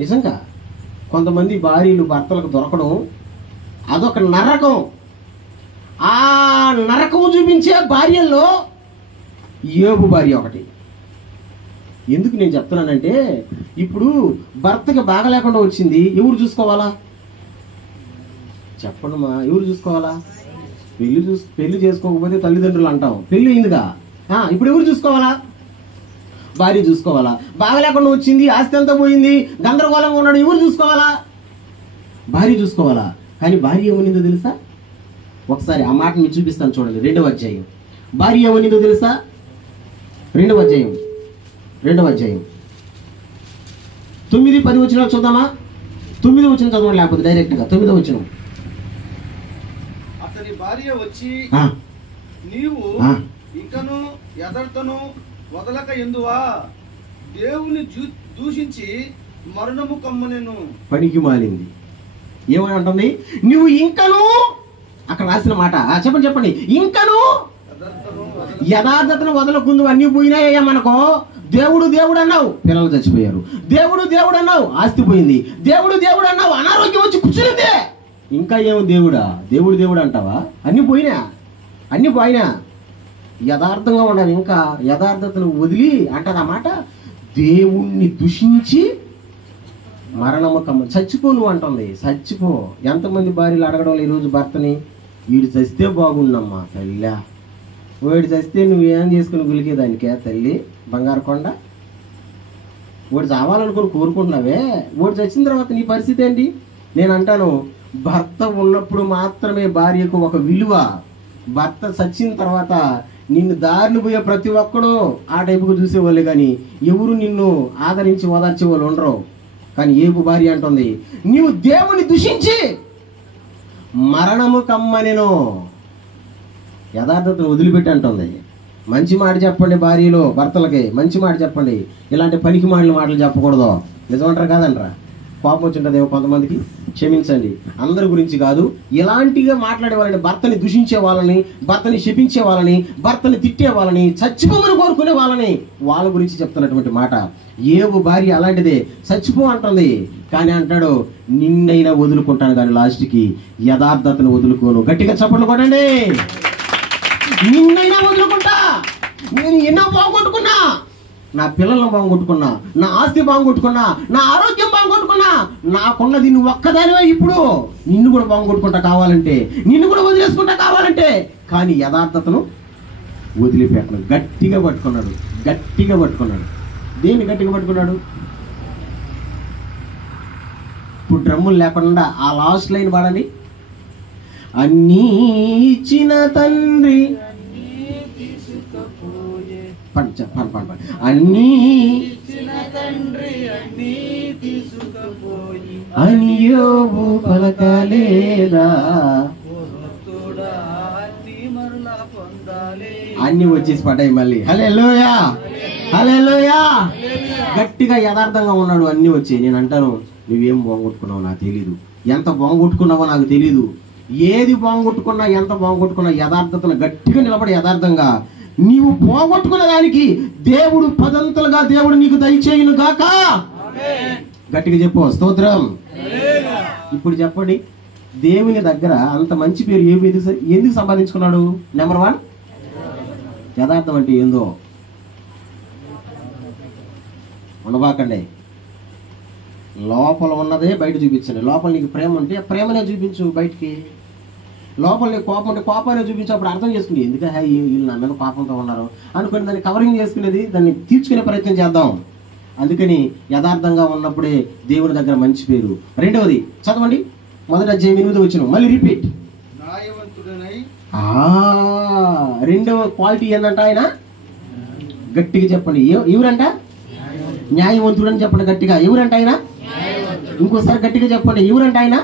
నిజంగా కొంతమంది భార్యలు భర్తలకు దొరకడం అదొక నరకం. ఆ నరకం చూపించే భార్యల్లో యోబు భార్య ఒకటి. ఎందుకు నేను చెప్తున్నానంటే, ఇప్పుడు భర్తకి బాగా లేకుండా వచ్చింది, ఎవరు చూసుకోవాలా చెప్పండి మా, ఎవరు చూసుకోవాలా? పెళ్లి చేసుకోకపోతే తల్లిదండ్రులు అంటాం, పెళ్లి అయిందిగా, ఇప్పుడు ఎవరు చూసుకోవాలా? భార్య చూసుకోవాలా. బాగా లేకుండా వచ్చింది, ఆస్తి అంతా పోయింది, గందరగోళంగా ఉన్నాడు, ఎవరు చూసుకోవాలా? భార్య చూసుకోవాలా. కానీ భార్య ఏమనిందో తెలుసా? ఒకసారి ఆ మాట మీకు చూపిస్తాను చూడండి. 2వ అధ్యాయం. భార్య ఏమనిందో తెలుసా? 2వ అధ్యాయం 9-10 వచనాలు చూద్దామా? 9 వచనం చదవండి, లేకపోతే డైరెక్ట్గా 9వ వచనం. అతని భార్య వచ్చి, నీవు ఇంకను యథార్థను వదలక ఎందువా? దేవుని దూషించి మరణము కమ్మనెను. పనికి మాలింది. ఏమని అంటుంది? నువ్వు ఇంకను, అక్కడ రాసిన మాట చెప్పండి, ఇంకను యథార్థతను వదలకుందు, అన్ని పోయినాయ్యా మనకు. దేవుడు అన్నావు, పిల్లలు చచ్చిపోయారు. దేవుడు అన్నావు, ఆస్తి పోయింది. దేవుడు అన్నావు, అనారోగ్యం వచ్చి కూర్చునిందే. ఇంకా ఏమో దేవుడు అంటావా? అన్ని పోయినా యథార్థంగా ఉండాలి. ఇంకా యథార్థతను వదిలి అంటది ఆ మాట, దేవుణ్ణి దూషించి మరణము కమ్మ. చచ్చిపో నువ్వు అంటుంది, చచ్చిపో. ఎంతమంది భార్యలు అడగడం ఈరోజు భర్తని, వీడు చస్తే బాగుండమ్మా తల్లి, వాడు చస్తే నువ్వేం చేసుకుని గులికేదానికే తల్లి బంగారు కొండ. వాడు చావాలనుకుని కోరుకుంటున్నావే, వాడు చచ్చిన తర్వాత నీ పరిస్థితి ఏంటి? నేను అంటాను, భర్త ఉన్నప్పుడు మాత్రమే భార్యకు ఒక విలువ. భర్త చచ్చిన తర్వాత నిన్ను దారిని పోయే ప్రతి ఒక్కడూ ఆ టైపుకు చూసేవాళ్ళే, కానీ ఎవరు నిన్ను ఆదరించి ఓదార్చే వాళ్ళు ఉండరు. కానీ యోబు భార్య అంటుంది, నీవు దేవుని దూషించి మరణము కమ్మనెను. యథార్థతను వదిలిపెట్టి అంటుంది. మంచి మాట చెప్పండి భార్యలో, భర్తలకి మంచి మాట చెప్పండి. ఇలాంటి పనికి మాటలు చెప్పకూడదు. నిజమంటారు కాదంటారా? కోపం వచ్చింటుందేమో కొంతమందికి, క్షమించండి. అందరి గురించి కాదు, ఇలాంటిగా మాట్లాడే వాళ్ళని, భర్తని దూషించే వాళ్ళని, భర్తని శపించే వాళ్ళని, భర్తని తిట్టే వాళ్ళని, చచ్చిపోమని కోరుకునే వాళ్ళని, వాళ్ళ గురించి చెప్తున్నటువంటి మాట. యోబు భార్య అలాంటిదే, చచ్చిపో అంటుంది. కానీ అంటాడు, నిన్నైనా వదులుకుంటాను కానీ లాస్ట్కి యథార్థతను వదులుకోను. గట్టిగా చప్పట్లు కొట్టండి. నిన్నైనా వదులుకుంటా. నేను ఎన్నో బాగుకొట్టుకున్నా, నా పిల్లలను బాగుకొట్టుకున్నా, నా ఆస్తి బాగుకొట్టుకున్నా, నా ఆరోగ్యం బాగుకొట్టుకున్నా, నాకున్నది నువ్వు ఒక్కదానివే. ఇప్పుడు నిన్ను కూడా బాగుకొట్టుకుంటా కావాలంటే, నిన్ను కూడా వదిలేసుకుంటా కావాలంటే, కానీ యథార్థతను వదిలిపెట్టను. గట్టిగా పట్టుకున్నాడు. దేన్ని గట్టిగా పట్టుకున్నాడు? ఇప్పుడు డ్రమ్ములు లేకుండా ఆ లాస్ట్ లైన్ పాడండి. అన్నీ ఇచ్చిన తండ్రి అన్నీ అని యోబు పలకలేదా? అన్ని వచ్చేసి పడ్డాయి మళ్ళీ. హల్లెలూయా. గట్టిగా యథార్థంగా ఉన్నాడు, అన్ని వచ్చి. నేను అంటాను, నువ్వేం బాగుకొట్టుకున్నావు నాకు తెలీదు, ఎంత బాగుకొట్టుకున్నావో నాకు తెలీదు. ఏది బాగుకొట్టుకున్నా, ఎంత బాగుకొట్టుకున్నా, యథార్థతను గట్టిగా నిలబడి యథార్థంగా నీవు పోగొట్టుకున్న దానికి దేవుడు పదంతలుగా దేవుడు నీకు దయచేయును గాక. గట్టిగా చెప్పు, స్తోత్రం. ఇప్పుడు చెప్పండి, దేవుని దగ్గర అంత మంచి పేరు ఎందుకు సంపాదించుకున్నాడు? నెంబర్ 1, యథార్థం అంటే ఏందో ఉండబాకండి. లోపల ఉన్నదే బయట చూపించండి. లోపల నీకు ప్రేమ ఉంటే ప్రేమనే చూపించు బయటికి. లోపల నీకు కోపం ఉంటే కోపాన్ని చూపించు. అప్పుడు అర్థం చేసుకుని, ఎందుకంటే వీళ్ళు నా మీద కోపంతో ఉన్నారు అనుకుని దాన్ని కవరింగ్ చేసుకునేది, దాన్ని తీర్చుకునే ప్రయత్నం చేద్దాం. అందుకని యథార్థంగా ఉన్నప్పుడే దేవుని దగ్గర మంచి పేరు. 2వది చదవండి, 1వ అధ్యాయం 8వ వచనం. మళ్ళీ రిపీట్. 2వ క్వాలిటీ ఏంటంట ఆయన? గట్టిగా చెప్పండి, ఎవరంట? న్యాయవంతుడు అని చెప్పండి గట్టిగా. ఎవరంట ఆయన? ఇంకోసారి గట్టిగా చెప్పండి, ఎవరంట ఆయన?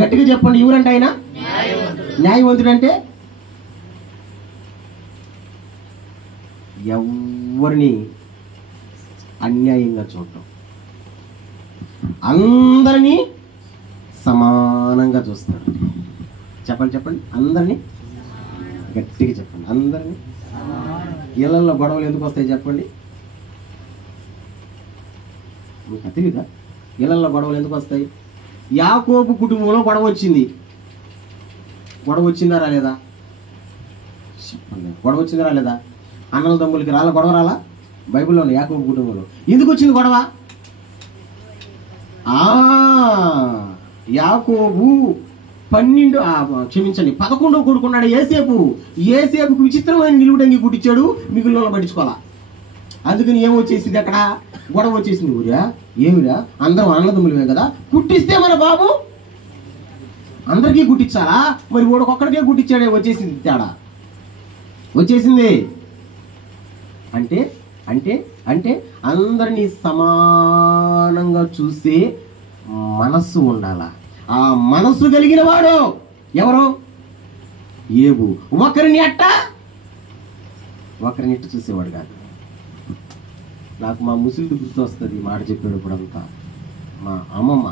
గట్టిగా చెప్పండి, ఎవరంట ఆయన? న్యాయవంతుడు అంటే ఎవరిని అన్యాయంగా చూడటం, అందరినీ సమానంగా చూస్తాడు. చెప్పండి చెప్పండి, అందరినీ గట్టిగా చెప్పండి. అందరినీ. ఇళ్ళల్లో గొడవలు ఎందుకు వస్తాయి చెప్పండి? మీకు తెలియదా? ఇళ్ళల్లో గొడవలు ఎందుకు వస్తాయి? యాకోబు కుటుంబంలో గొడవ వచ్చింది. గొడవ వచ్చిందా రాలేదా? చెప్పండి, గొడవ వచ్చిందా రాలేదా? అన్నల తమ్ములకి గొడవ రాలా? బైబిల్లో ఉంది యాకోబు కుటుంబంలో. ఎందుకు వచ్చింది గొడవ? యాకోబు 11వ కొడుకున్నాడు ఏసేపు. ఏసేపుకు విచిత్రమైన నిలువుడంగి కుట్టించాడు, మిగిలిన పట్టించుకోవాలా. అందుకని ఏమొచ్చేసింది, అక్కడ గొడవ వచ్చేసింది. ఊరా ఏమిరా, అందరం అన్నదమ్ములమే కదా, కుట్టిస్తే మన బాబు అందరికీ కుట్టించాలా? మరి ఒక్కడికే కుట్టించాడే, వచ్చేసింది తేడా, వచ్చేసింది. అంటే అంటే అంటే అందరినీ సమానంగా చూసే మనస్సు ఉండాల. ఆ మనస్సు కలిగిన వాడు ఎవరు? ఏబు. ఒకరిని చూసేవాడు కాదు. నాకు మా ముసలిది గుర్తు వస్తుంది ఈ మాట చెప్పేటప్పుడంతా. మా అమ్మమ్మ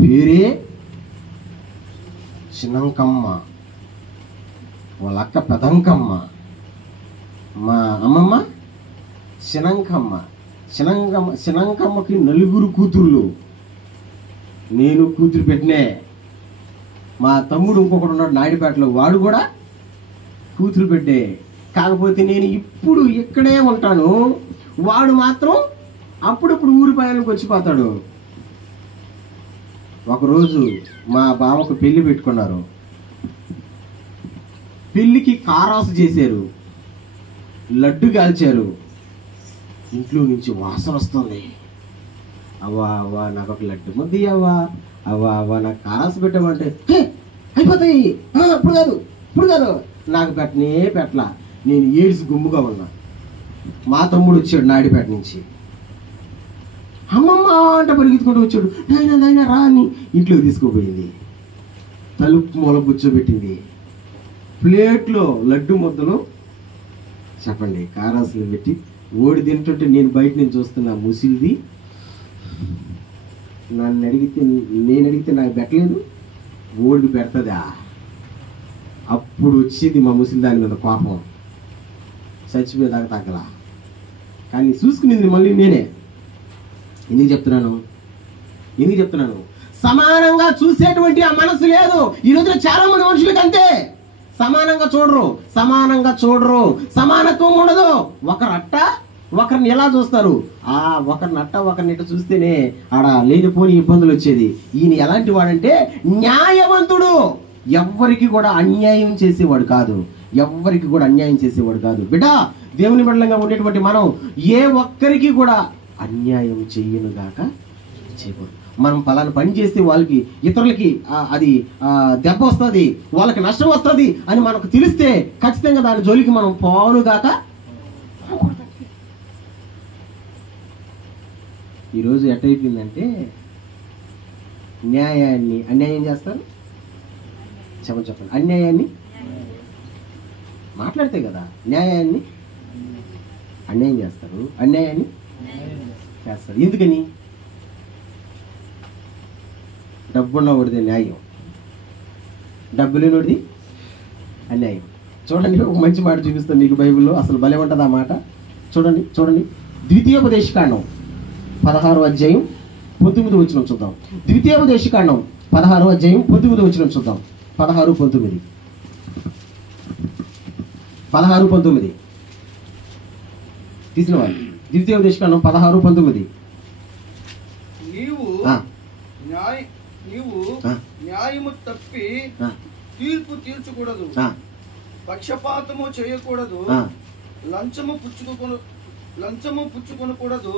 పేరే చిన్నంకమ్మ, వాళ్ళ అక్క పెదంకమ్మ. మా అమ్మమ్మ చినంకమ్మకి 4 కూతుర్లు. నేను కూతురు పెట్టినే. మా తమ్ముడు ఇంకొకడు ఉన్నాడు నాయుడుపేటలో, వాడు కూడా కూతురు పెట్టే. కాకపోతే నేను ఇప్పుడు ఇక్కడే ఉంటాను, వాడు మాత్రం అప్పుడప్పుడు ఊరి పైనకి వచ్చిపోతాడు. ఒకరోజు మా బావకు పెళ్లి పెట్టుకున్నారు. పెళ్లికి కారాసు చేశారు, లడ్డు కాల్చారు. ఇంట్లో నుంచి వాసన వస్తుంది. అవ్వా నాకు ఒక లడ్డు ముద్ది అవ్వా నాకు కారాసు పెట్టామంటే అయిపోతాయి, ఇప్పుడు కాదు నాకు పెట్టలా. నేను ఏడ్చి గుమ్ముగా ఉన్నా. మా తమ్ముడు వచ్చాడు నాయుడుపేట నుంచి. అమ్మమ్మ అంట పరిగెత్తుకుంటూ వచ్చాడు. నాయనా రా అని ఇంట్లోకి తీసుకోపోయింది. తలుపు మూల కూర్చోబెట్టింది. ప్లేట్లో లడ్డు ముద్దలు చెప్పండి కారాసులు పెట్టి ఓడి తింటుంటే నేను బయట నుంచి చూస్తున్నా. ముసిలిది నేను అడిగితే నాకు పెట్టలేదు, ఓడి పెడతదా? అప్పుడు వచ్చింది మా ముసిలి దాని మీద కోపం. చచ్చిపోయేదాకా తగ్గలా. కానీ చూసుకునేది మళ్ళీ నేనే. ఎందుకు చెప్తున్నాను? సమానంగా చూసేటువంటి ఆ మనసు లేదు ఈ రోజున చాలా మంది మనుషులకి. అంతే, సమానంగా చూడరు, సమానత్వం ఉండదు. ఒకరిని ఎలా చూస్తారు? ఒకరిని చూస్తేనే ఆడ లేనిపోని ఇబ్బందులు వచ్చేది. ఈయన ఎలాంటి వాడంటే న్యాయవంతుడు. ఎవ్వరికి కూడా అన్యాయం చేసేవాడు కాదు. బిడ్డ, దేవుని బిడ్డలంగా ఉండేటువంటి మనం ఏ ఒక్కరికి కూడా అన్యాయం చెయ్యనుగాక చేయకూడదు. మనం పలానా పని చేస్తే వాళ్ళకి ఇతరులకి అది దెబ్బ వస్తుంది, వాళ్ళకి నష్టం వస్తుంది అని మనకు తెలిస్తే ఖచ్చితంగా దాని జోలికి మనం పోనుగాక. ఈరోజు ఎట్టయిపోయిందంటే న్యాయాన్ని అన్యాయం చేస్తారు. చెప్పండి, అన్యాయాన్ని మాట్లాడితే కదా న్యాయాన్ని అన్యాయం చేస్తారు, అన్యాయాన్ని చేస్తారు. ఎందుకని? డబ్బున్నవాడిది న్యాయం, డబ్బు లేనివాడిది అన్యాయం. చూడండి, ఒక మంచి మాట చూపిస్తాను మీకు బైబిల్లో. అసలు భలే ఉంటుంది ఆ మాట. చూడండి 2వ అధ్యాయం 16వ అధ్యాయం 19వ వచనం చూద్దాం. 16వ అధ్యాయం 19వ వచనం చూద్దాం. 16-19 తీసిన వాళ్ళు. 2వ 16-19. నీవు న్యాయము తప్పి తీర్పు తీర్చకూడదు, పక్షపాతము చేయకూడదు, లంచము పుచ్చుకొనకూడదు.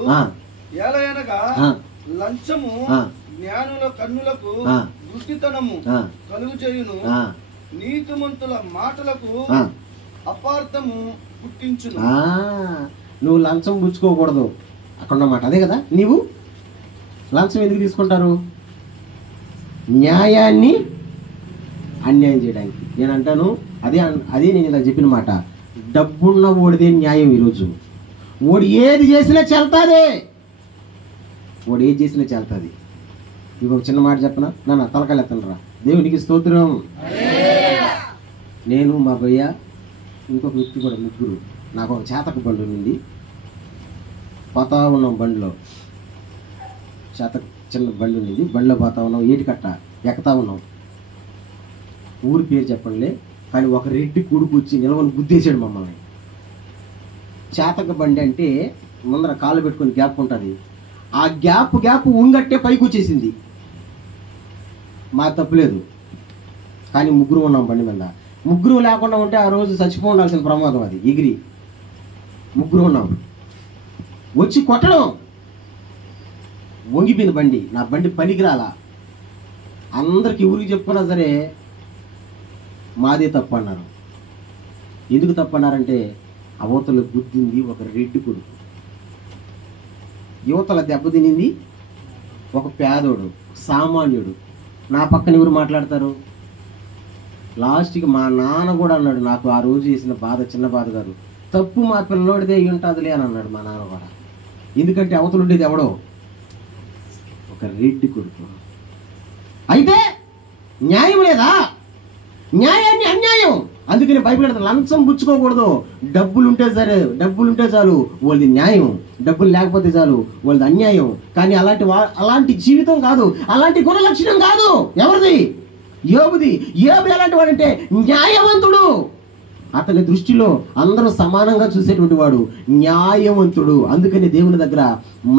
ఎలయనగా లంచము జ్ఞానుల కన్నులకు గుడ్డితనము కలుగు చేయును, నీతిమంతుల మాటలకు అపార్థము పుట్టించును. నువ్వు లంచం పుచ్చుకోకూడదు అక్కడ ఉన్నమాట. అదే కదా, నీవు లంచం ఎందుకు తీసుకుంటారు? న్యాయాన్ని అన్యాయం చేయడానికి. నేను అంటాను, అదే నేను ఇలా చెప్పిన మాట. డబ్బున్న ఓడిదే న్యాయం. ఈరోజు ఓడి ఏది చేసినా చెల్తాదే. వాడు ఏం చేసినా చేస్తుంది. ఇంకొక చిన్న మాట చెప్పనా, నాన్న తలకాయలు ఎత్తనరా, దేవునికి స్తోత్రం. నేను మా భయ్య ఇంకొక వ్యక్తి కూడా, ముగ్గురు. నాకు ఒక చేతకు బండి ఉంది, పోతా ఉన్నాం బండిలో, చేతకు చిన్న బండి ఉంది, బండిలో పోతా ఉన్నాం, ఏటి కట్ట ఎక్కుతా ఉన్నాం. ఊరి పేరు చెప్పండి, కానీ ఒక రెడ్డి కొడుకు వచ్చి నిలవని గుద్దేశాడు మమ్మల్ని. చేతక బండి అంటే ముందర కాళ్ళు పెట్టుకొని గ్యాప్ ఉంటుంది, ఆ గ్యాప్ ఉంగట్టే పైకి వచ్చేసింది. మా తప్పులేదు, కానీ ముగ్గురు ఉన్నాం బండి మీద. ముగ్గురు లేకుండా ఉంటే ఆ రోజు చచ్చిపో ఉండాల్సిన ప్రమాదం అది. ఎగిరి ముగ్గురు ఉన్నాం, వచ్చి కొట్టడం, వంగిపోయింది బండి. నా బండి పనికిరాలా. అందరికి ఊరికి చెప్పుకున్నా సరే మాదే తప్పు అన్నారు. ఎందుకు తప్పు అన్నారంటే అవతల గుద్దింది ఒక రెడ్డి కొడుకు, యువతల దెబ్బతినింది ఒక పేదోడు సామాన్యుడు. నా పక్కన ఎవరు మాట్లాడతారు? లాస్ట్కి మా నాన్న కూడా అన్నాడు, నాకు ఆ రోజు చేసిన బాధ చిన్న బాధ కాదు, తప్పు మా పిల్లోడిదే అయి ఉంటుందిలే అని అన్నాడు మా నాన్న కూడా. ఎందుకంటే అవతల ఉండేది ఎవడో ఒక రెడ్డి కొడుకు. అయితే న్యాయం లేదా? న్యాయాన్ని అన్యాయం. అందుకని బైబిల్ లంచం పుచ్చుకోకూడదు. డబ్బులుంటే సరే, డబ్బులుంటే చాలు వాళ్ళది న్యాయం, డబ్బులు లేకపోతే చాలు వాళ్ళది అన్యాయం. కానీ అలాంటి జీవితం కాదు, అలాంటి గుణలక్షణం కాదు. ఎవరిది? యోబుది. యోబు ఎలాంటి వాడంటే న్యాయవంతుడు. అతని దృష్టిలో అందరూ సమానంగా చూసేటువంటి వాడు, న్యాయవంతుడు. అందుకని దేవుని దగ్గర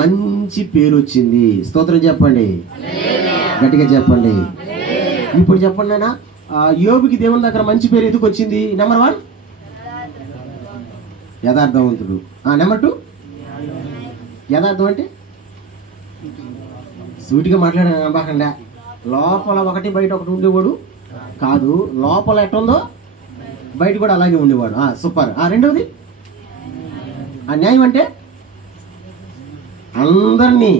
మంచి పేరు వచ్చింది. స్తోత్రం చెప్పండి, గట్టిగా చెప్పండి. ఇప్పుడు చెప్పండి నాన్న, యోబుకి దేవుని దగ్గర మంచి పేరు ఎందుకు వచ్చింది? నెంబర్ 1 యథార్థవంతుడు. నెంబర్ 2 యథార్థం అంటే సూటిగా మాట్లాడకుండా లోపల ఒకటి బయట ఒకటి ఉండేవాడు కాదు, లోపల ఎట్టుందో బయట కూడా అలాగే ఉండేవాడు. సూపర్. రెండవది న్యాయం అంటే అందరినీ,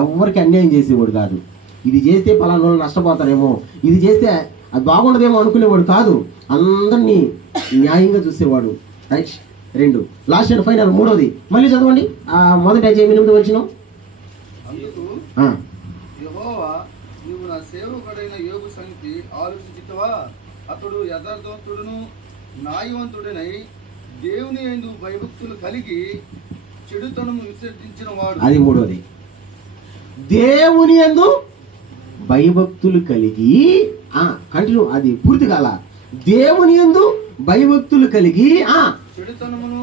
ఎవరికి అన్యాయం చేసేవాడు కాదు. ఇది చేస్తే పలానా వాళ్ళు నష్టపోతారేమో, ఇది చేస్తే అది బాగుండదేమో అనుకునేవాడు కాదు, అందరినీ న్యాయంగా చూసేవాడు. రైట్. 2 last and final. 3వది మళ్ళీ చదవండి. మొదటి 8 వచ్చినాం. అందుకు యెహోవా, నీవు నా సేవకుడైన యోబు సంగతి ఆలోచించుతావా? అతడు యథార్థవంతుడును న్యాయవంతుడనై దేవుని యందు భయభక్తులు కలిగి చెడుతనము విసర్జించిన వాడు. అది 3వది. దేవుని యందు భయభక్తులు కలిగి, కంటిన్యూ, అది పూర్తి కాల. దేవుని యందు భయభక్తులు కలిగి చెడుతనమును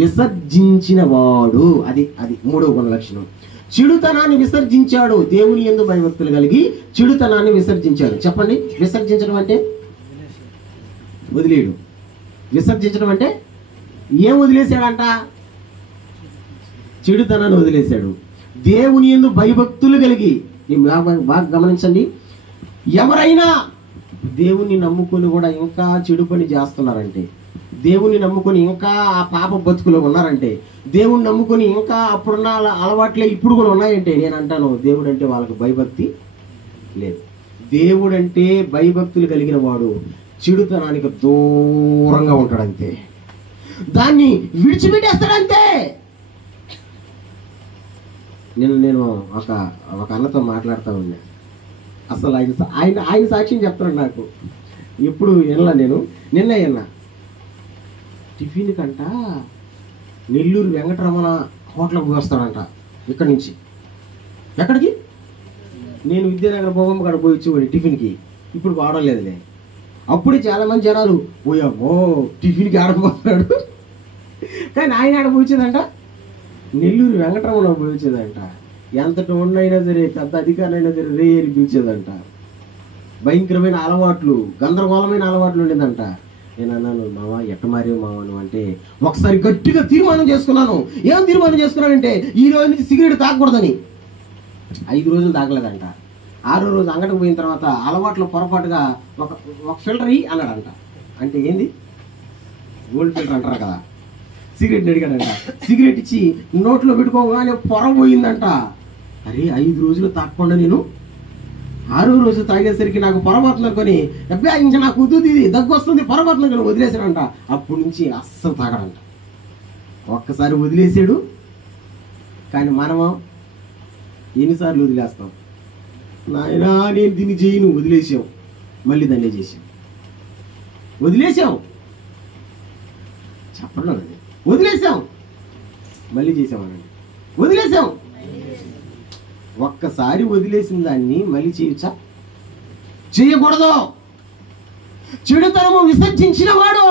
విసర్జించిన వాడు. అది 3వ గుణ లక్షణం. చెడుతనాన్ని విసర్జించాడు. దేవుని యందు భయభక్తులు కలిగి చెడుతనాన్ని విసర్జించాడు. చెప్పండి, విసర్జించడం అంటే వదిలేయడు. విసర్జించడం అంటే ఏం వదిలేశాడంట? చెడుతనాన్ని వదిలేశాడు. దేవుని యందు భయభక్తులు కలిగి, బాగా గమనించండి, ఎవరైనా దేవుణ్ణి నమ్ముకొని కూడా ఇంకా చెడు పని చేస్తున్నారంటే, దేవుణ్ణి నమ్ముకొని ఇంకా ఆ పాప బతుకులో ఉన్నారంటే, దేవుణ్ణి నమ్ముకొని ఇంకా అప్పుడున్న అలవాట్లే ఇప్పుడు కూడా ఉన్నాయంటే, నేను అంటాను దేవుడు అంటే వాళ్ళకి భయభక్తి లేదు. దేవుడు అంటే భయభక్తులు కలిగిన వాడు చెడుతనానికి దూరంగా ఉంటాడంతే, దాన్ని విడిచిపెట్టేస్తాడంతే. నేను ఒక అన్నతో మాట్లాడుతూ ఉన్నా. అసలు ఆయన సాక్ష్యం చెప్తాడు నాకు. ఎప్పుడు వినలా, నేను నిన్న విన్నా. టిఫిన్ కంట నెల్లూరు వెంకటరమణ హోటల్కి వస్తాడంట ఇక్కడి నుంచి. ఎక్కడికి? నేను విద్యానగర్ భోగమ్మ కాడ పోయి వచ్చేవాడు టిఫిన్కి. ఇప్పుడు వాడడం లేదులే. అప్పుడే చాలామంది జనాలు పోయామో టిఫిన్కి ఆడపోతున్నాడు. కానీ ఆయన ఆడ పోయించేదంట నెల్లూరు వెంకటరమణ పోయించేదంట. ఎంతటి ఉండైనా సరే, పెద్ద అధికారులు అయినా సరే రేయని పిలిచేదంట. భయంకరమైన అలవాట్లు, గందరగోళమైన అలవాట్లు ఉండేదంట. నేను అన్నాను, మావా ఎట్ట మారేవు మావా నువ్వు అంటే, ఒకసారి గట్టిగా తీర్మానం చేసుకున్నాను. ఏం తీర్మానం చేసుకున్నానంటే, ఈ రోజు నుంచి సిగరెట్ తాగకూడదని. 5 రోజులు తాగలేదంట. 6వ రోజు అంగడికి పోయిన తర్వాత అలవాట్లు పొరపాటుగా ఒక ఫిల్టర్ అన్నాడంట. అంటే ఏంది? గోల్డ్ ఫిల్టర్ అంటారు కదా. సిగరెట్ అడిగాడంట. సిగరెట్ ఇచ్చి నోట్లో పెట్టుకోగానే పొర పోయిందంట. అరే 5 రోజులు తాగకుండా నేను 6వ రోజు తాగేసరికి నాకు పొరపాటును అనుకొని, అబ్బా ఇంకా నాకు కుదురుది, దగ్గు వస్తుంది, పొరపాటును కానీ వదిలేశాడంట. అప్పటి నుంచి అస్సలు తాగడంట. ఒక్కసారి వదిలేసాడు, కానీ మనము ఎన్నిసార్లు వదిలేస్తాం? నాయనా నేను దీన్ని చేయను, వదిలేసాం, మళ్ళీ దాన్నే చేసాం. వదిలేసాం, చెప్పడం అది, వదిలేసాం, మళ్ళీ చేసామనండి. వదిలేసాం. ఒక్కసారి వదిలేసిన దాన్ని మళ్ళీ చేయొచ్చా? చేయకూడదు. చెడుతనము విసర్జించిన వాడు.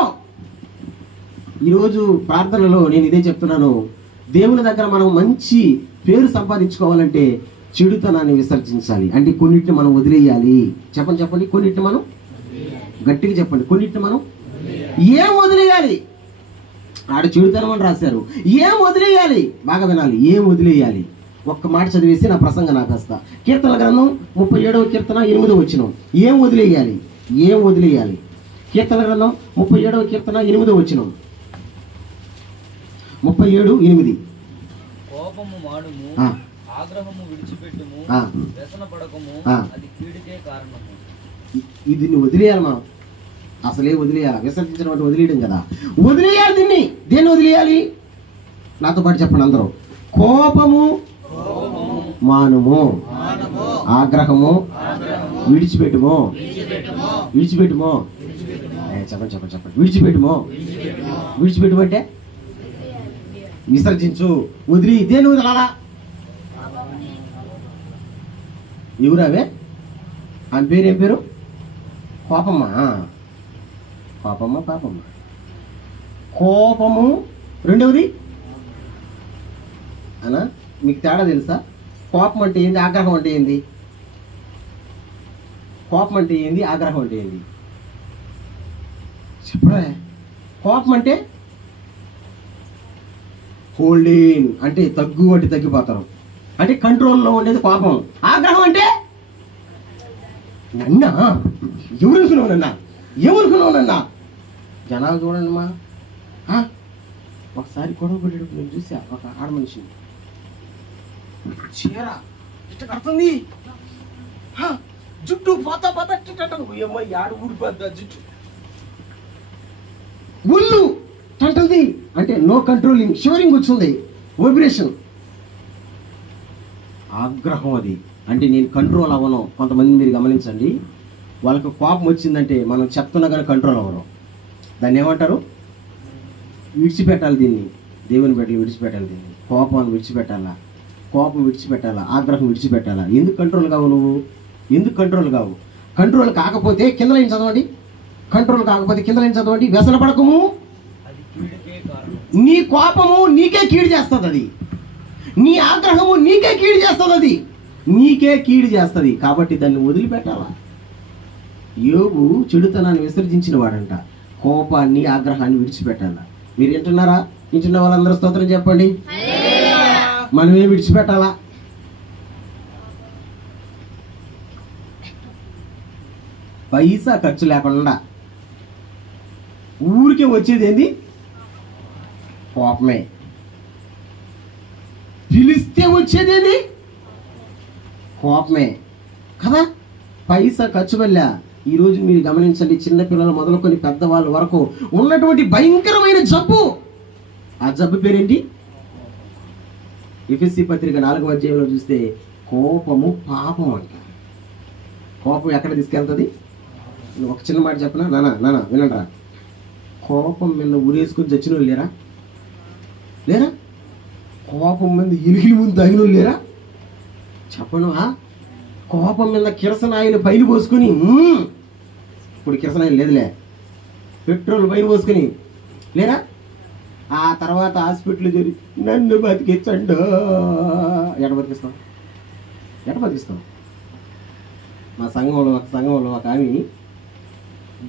ఈరోజు ప్రార్థనలో నేను ఇదే చెప్తున్నాను. దేవుని దగ్గర మనం మంచి పేరు సంపాదించుకోవాలంటే చెడుతనాన్ని విసర్జించాలి. అంటే కొన్నిటిని మనం వదిలేయాలి. చెప్పండి, కొన్నిటిని మనం, గట్టిగా చెప్పండి, కొన్నిటిని మనం ఏం వదిలేయాలి? ఆడ చెడుతనం అని రాశారు. ఏం వదిలేయాలి? బాగా వినాలి. ఏం వదిలేయాలి? ఒక్క మాట చదివేసి నా ప్రసంగం నాకేస్తా. కీర్తన గ్రంథం 37వ కీర్తన 8వ వచనం. ఏం వదిలేయాలి? ఏం వదిలేయాలి? కీర్తన గ్రంథం 37వ కీర్తన 8వ వచనం. 37:8. కోపము మాడుము, ఆగ్రహము విడిచిపెట్టుము, వ్యసన పడకము, అది కీడుకే కారణము. ఇది నువ్వు వదిలేయాలి. మనం అసలే వదిలేయాలి. విసర్జించడం అంటే వదిలేయడం కదా. వదిలేయాలి. దీన్ని దేన్ని వదిలేయాలి? నాతో పాటు చెప్పండి అందరూ. కోపము మానుము, ఆగ్రహము విడిచిపెట్టుము. విడిచిపెట్టుము. చెప్పండి. విడిచిపెట్టుము అంటే విసర్జించు, వదిలి. దేని వదలాలా? ఎవరావే? ఆమె పేరు ఏం పేరు? పాపమ్మ. కోపము. రెండవది అనా? మీకు తేడా తెలుసా? కోపం అంటే ఏంది, ఆగ్రహం అంటే ఏంది? కోపం అంటే ఏంది, ఆగ్రహం అంటే ఏంది? చెప్పరా? కోపం అంటే హోల్డింగ్, అంటే తగ్గు అంటే తగ్గిపోతారు, అంటే కంట్రోల్లో ఉండేది కోపం. ఆగ్రహం అంటే నన్నా ఏమనుకున్నావు? జనాలు చూడండి మా, ఒకసారి గొడవ పడేటప్పుడు నేను చూసా ఒక ఆడ మనిషిని. చీర ఇట్ట కడుతుంది, జుట్టు పోతా ఆడ ఊడిపోద్దా జుట్టు, ఒళ్ళు అంటుంది. అంటే నో కంట్రోలింగ్, షివరింగ్ వచ్చింది, వైబ్రేషన్. ఆగ్రహం అది. అంటే నేను కంట్రోల్ అవ్వను. కొంతమంది మీరు గమనించండి, వాళ్ళకు కోపం వచ్చిందంటే మనం చెప్తున్నా కానీ కంట్రోల్ అవ్వను. దాన్ని ఏమంటారు? విడిచిపెట్టాలి. దీన్ని దేవుని బిడ్డలు విడిచిపెట్టాలి. దీన్ని కోపాన్ని విడిచిపెట్టాలా, కోపం విడిచిపెట్టాలా, ఆగ్రహం విడిచిపెట్టాలా. ఎందుకు కంట్రోల్ కావు నువ్వు? ఎందుకు కంట్రోల్ కావు? కంట్రోల్ కాకపోతే కింద లైన్ చదవండి. కంట్రోల్ కాకపోతే కింద లైన్ చదవండి. వ్యసన పడకము, నీ కోపము నీకే కీడు చేస్తుంది. అది నీ ఆగ్రహము నీకే కీడు చేస్తుంది. అది నీకే కీడు చేస్తుంది. కాబట్టి దాన్ని వదిలిపెట్టాలా. యోబు చెడుతనాన్ని విసర్జించిన వాడంట. కోపాన్ని, ఆగ్రహాన్ని విడిచిపెట్టాలా. మీరు వింటున్నారా? వింటున్న వాళ్ళందరూ స్తోత్రం చెప్పండి. మనమే విడిచిపెట్టాలా. పైసా ఖర్చు లేకుండా ఊరికే వచ్చేది ఏంది? కోపమే. పిలిస్తే వచ్చేది ఏంది? కోపమే కదా. పైసా ఖర్చు వల్ల ఈరోజు మీరు గమనించండి, చిన్నపిల్లలు మొదలుకొని పెద్దవాళ్ళ వరకు ఉన్నటువంటి భయంకరమైన జబ్బు. ఆ జబ్బు పేరేంటి? ఎఫెసీ పత్రిక 4వ అధ్యాయంలో చూస్తే కోపము పాపం అంట. కోపం ఎక్కడ తీసుకెళ్తుంది? ఒక చిన్న మాట చెప్పనా? నాన్న వినండిరా. కోపం మీద ఊరేసుకుని చచ్చిన వాళ్ళు లేరా? కోపం మీద ఎలిగిలి ముందు తగిన వాళ్ళు లేరా? చెప్పను. కోపం మీద కిరసనాయిలు పైలు పోసుకుని, ఇప్పుడు కిరసనాయిలు లేదులే, పెట్రోల్ పైలు పోసుకుని లేరా? ఆ తర్వాత హాస్పిటల్ చేరి నన్ను బతికించండు. ఎట బతికిస్తాం? మా సంఘంలో ఒక ఆమె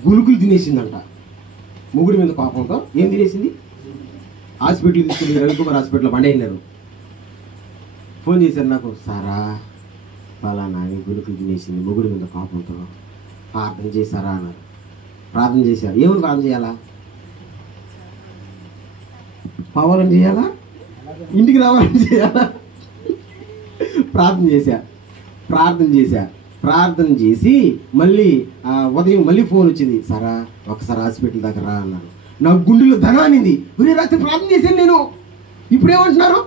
గులుకులు తినేసిందంట. మొగుడి మీద కోపంతో ఏం తినేసింది? హాస్పిటల్ తీసుకుని రవికుమార్ హాస్పిటల్లో పండేసినారు. ఫోన్ చేశారు నాకు, సారా ఫలానా గులుకులు తినేసింది మొగుడి మీద కోపంతో, ప్రార్థన చేశారా అన్నారు. ప్రార్థన చేశారు. ఏమని ప్రార్థన చేయాలా? పవరం చేయాలా? ఇంటికి రావాలని చేయాలా? ప్రార్థన చేసి మళ్ళీ ఉదయం మళ్ళీ ఫోన్ వచ్చింది, సారా ఒకసారి హాస్పిటల్ దగ్గర రా అన్నారు. నా గుండెలో ధనానింది. ఒరే రాత్రి ప్రార్థన చేశాను నేను, ఇప్పుడేమంటున్నారు?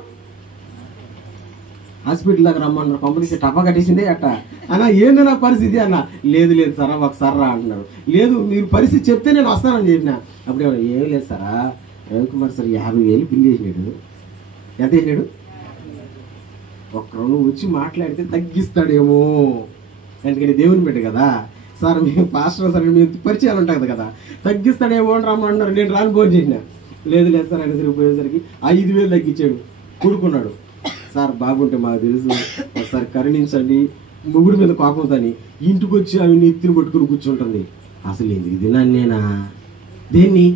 హాస్పిటల్ దగ్గర రమ్మన్నారు, కంపెనీకి టపా కట్టేసిందే అట్ట అన్న. ఏంది నా పరిస్థితి అన్న? లేదు లేదు సారా, ఒకసారి రా అంటున్నారు. లేదు మీరు పరిస్థితి చెప్తే నేను వస్తానని చెప్పిన. అప్పుడు ఏం లేదు సారా, రవికుమార్ సార్ 50,000 బిల్ చేసినాడు. ఎంత చేసినాడు? ఒక్కరు వచ్చి మాట్లాడితే తగ్గిస్తాడేమో, ఎందుకంటే దేవుని బిడ్డ కదా సార్, మేము పాస్టర్ సార్ మేము పరిచయాలు ఉంటుంది కదా, తగ్గిస్తాడేమో అని రమ్మన్నారు. నేను రాని ఫోన్ చేసిన. లేదు లేదు సార్ ఆయన పోయేసరికి 5,000 తగ్గించాడు. కూడుకున్నాడు. సార్ బాగుంటే మాకు తెలుసు, ఒకసారి కరుణించండి, ముగుడు మీద కోపంతోని ఇంటికి వచ్చి ఆమె నెత్తిని పట్టుకుని కూర్చుంటుంది. అసలు ఎందుకు తిన్నాను నేనా? దేన్ని?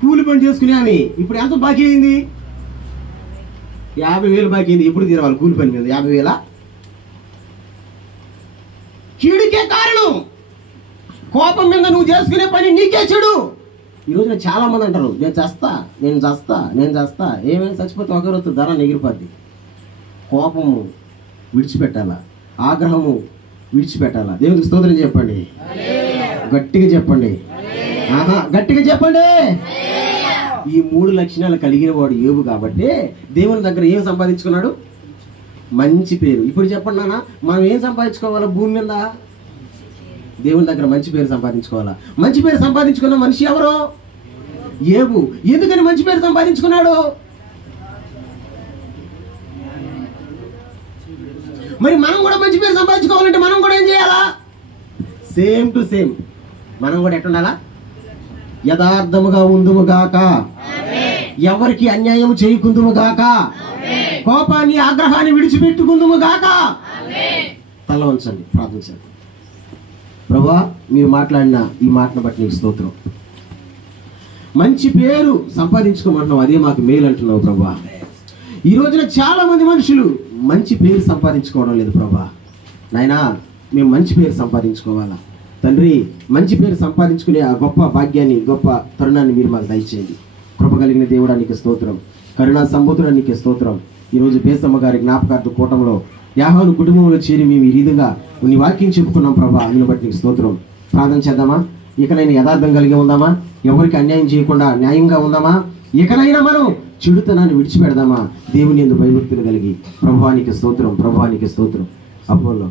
కూలి పని చేసుకునే ఆమె ఇప్పుడు ఎంత బాకీ అయింది? 50,000 బాకీ అయింది. ఎప్పుడు తీరవాలి కూలి పని మీద 50,000? కీడుకే కారణం. కోపం మీద నువ్వు చేసుకునే పని నీకే చెడు. ఈరోజు చాలా మంది అంటారు, నేను చేస్తా. ఏమైనా చచ్చిపోతే ఒకరోజు ధర ఎగిరిపోద్ది. కోపము విడిచిపెట్టాలా, ఆగ్రహము విడిచిపెట్టాలా. దేవునికి స్తోత్రం చెప్పండి, గట్టిగా చెప్పండి, గట్టిగా చెప్పండి. ఈ 3 లక్షణాలు కలిగిన వాడు యోబు కాబట్టి దేవుని దగ్గర ఏం సంపాదించుకున్నాడు? మంచి పేరు. ఇప్పుడు చెప్పండి నాన్న, మనం ఏం సంపాదించుకోవాలా భూమి మీద? దేవుని దగ్గర మంచి పేరు సంపాదించుకోవాలా. మంచి పేరు సంపాదించుకున్న మనిషి ఎవరు? యోబు. ఎందుకని మంచి పేరు సంపాదించుకున్నాడు? మరి మనం కూడా మంచి పేరు సంపాదించుకోవాలంటే మనం కూడా ఏం చేయాలా? సేమ్ టు సేమ్ మనం కూడా ఎట్టుండాలా? యథార్థముగా ఉందుము గాక, ఎవరికి అన్యాయం చేయకుందుము గాక, కోపాన్ని ఆగ్రహాన్ని విడిచిపెట్టుకుందుము గాక. తల వంచండి, ప్రార్థించండి. ప్రభువా, మీరు మాట్లాడిన ఈ మాటను బట్టి నీకు స్తోత్రం. మంచి పేరు సంపాదించుకోమంటున్నావు, అదే మాకు మేలు అంటున్నావు ప్రభువా. ఈ రోజున చాలా మంది మనుషులు మంచి పేరు సంపాదించుకోవడం లేదు ప్రభువా. నాయనా, మేము మంచి పేరు సంపాదించుకోవాలా తండ్రి. మంచి పేరు సంపాదించుకునే ఆ గొప్ప భాగ్యాన్ని, గొప్ప తరుణాన్ని మీరు మాకు దయచేయండి. కృప కలిగిన దేవుడా నీకు స్తోత్రం, కరుణా సంబోధుడా నీకు స్తోత్రం. ఈరోజు బేసమ్మ గారి జ్ఞాపకార్థ కూటంలో యాహాను కుటుంబంలో చేరి మేము ఈ రీతిగా నీ వాక్యం చెప్పుకున్నాం ప్రభా. అందుని బట్టి నీకు స్తోత్రం. ప్రార్థన చేద్దామా? ఇకనైనా యథార్థం కలిగి ఉందామా? ఎవరికి అన్యాయం చేయకుండా న్యాయంగా ఉందామా? ఇకనైనా మనం చెడుతనాన్ని విడిచిపెడదామా? దేవుని యందు భయభక్తులు కలిగి ప్రభువానికి స్తోత్రం, ప్రభువానికి స్తోత్రం. అపోలో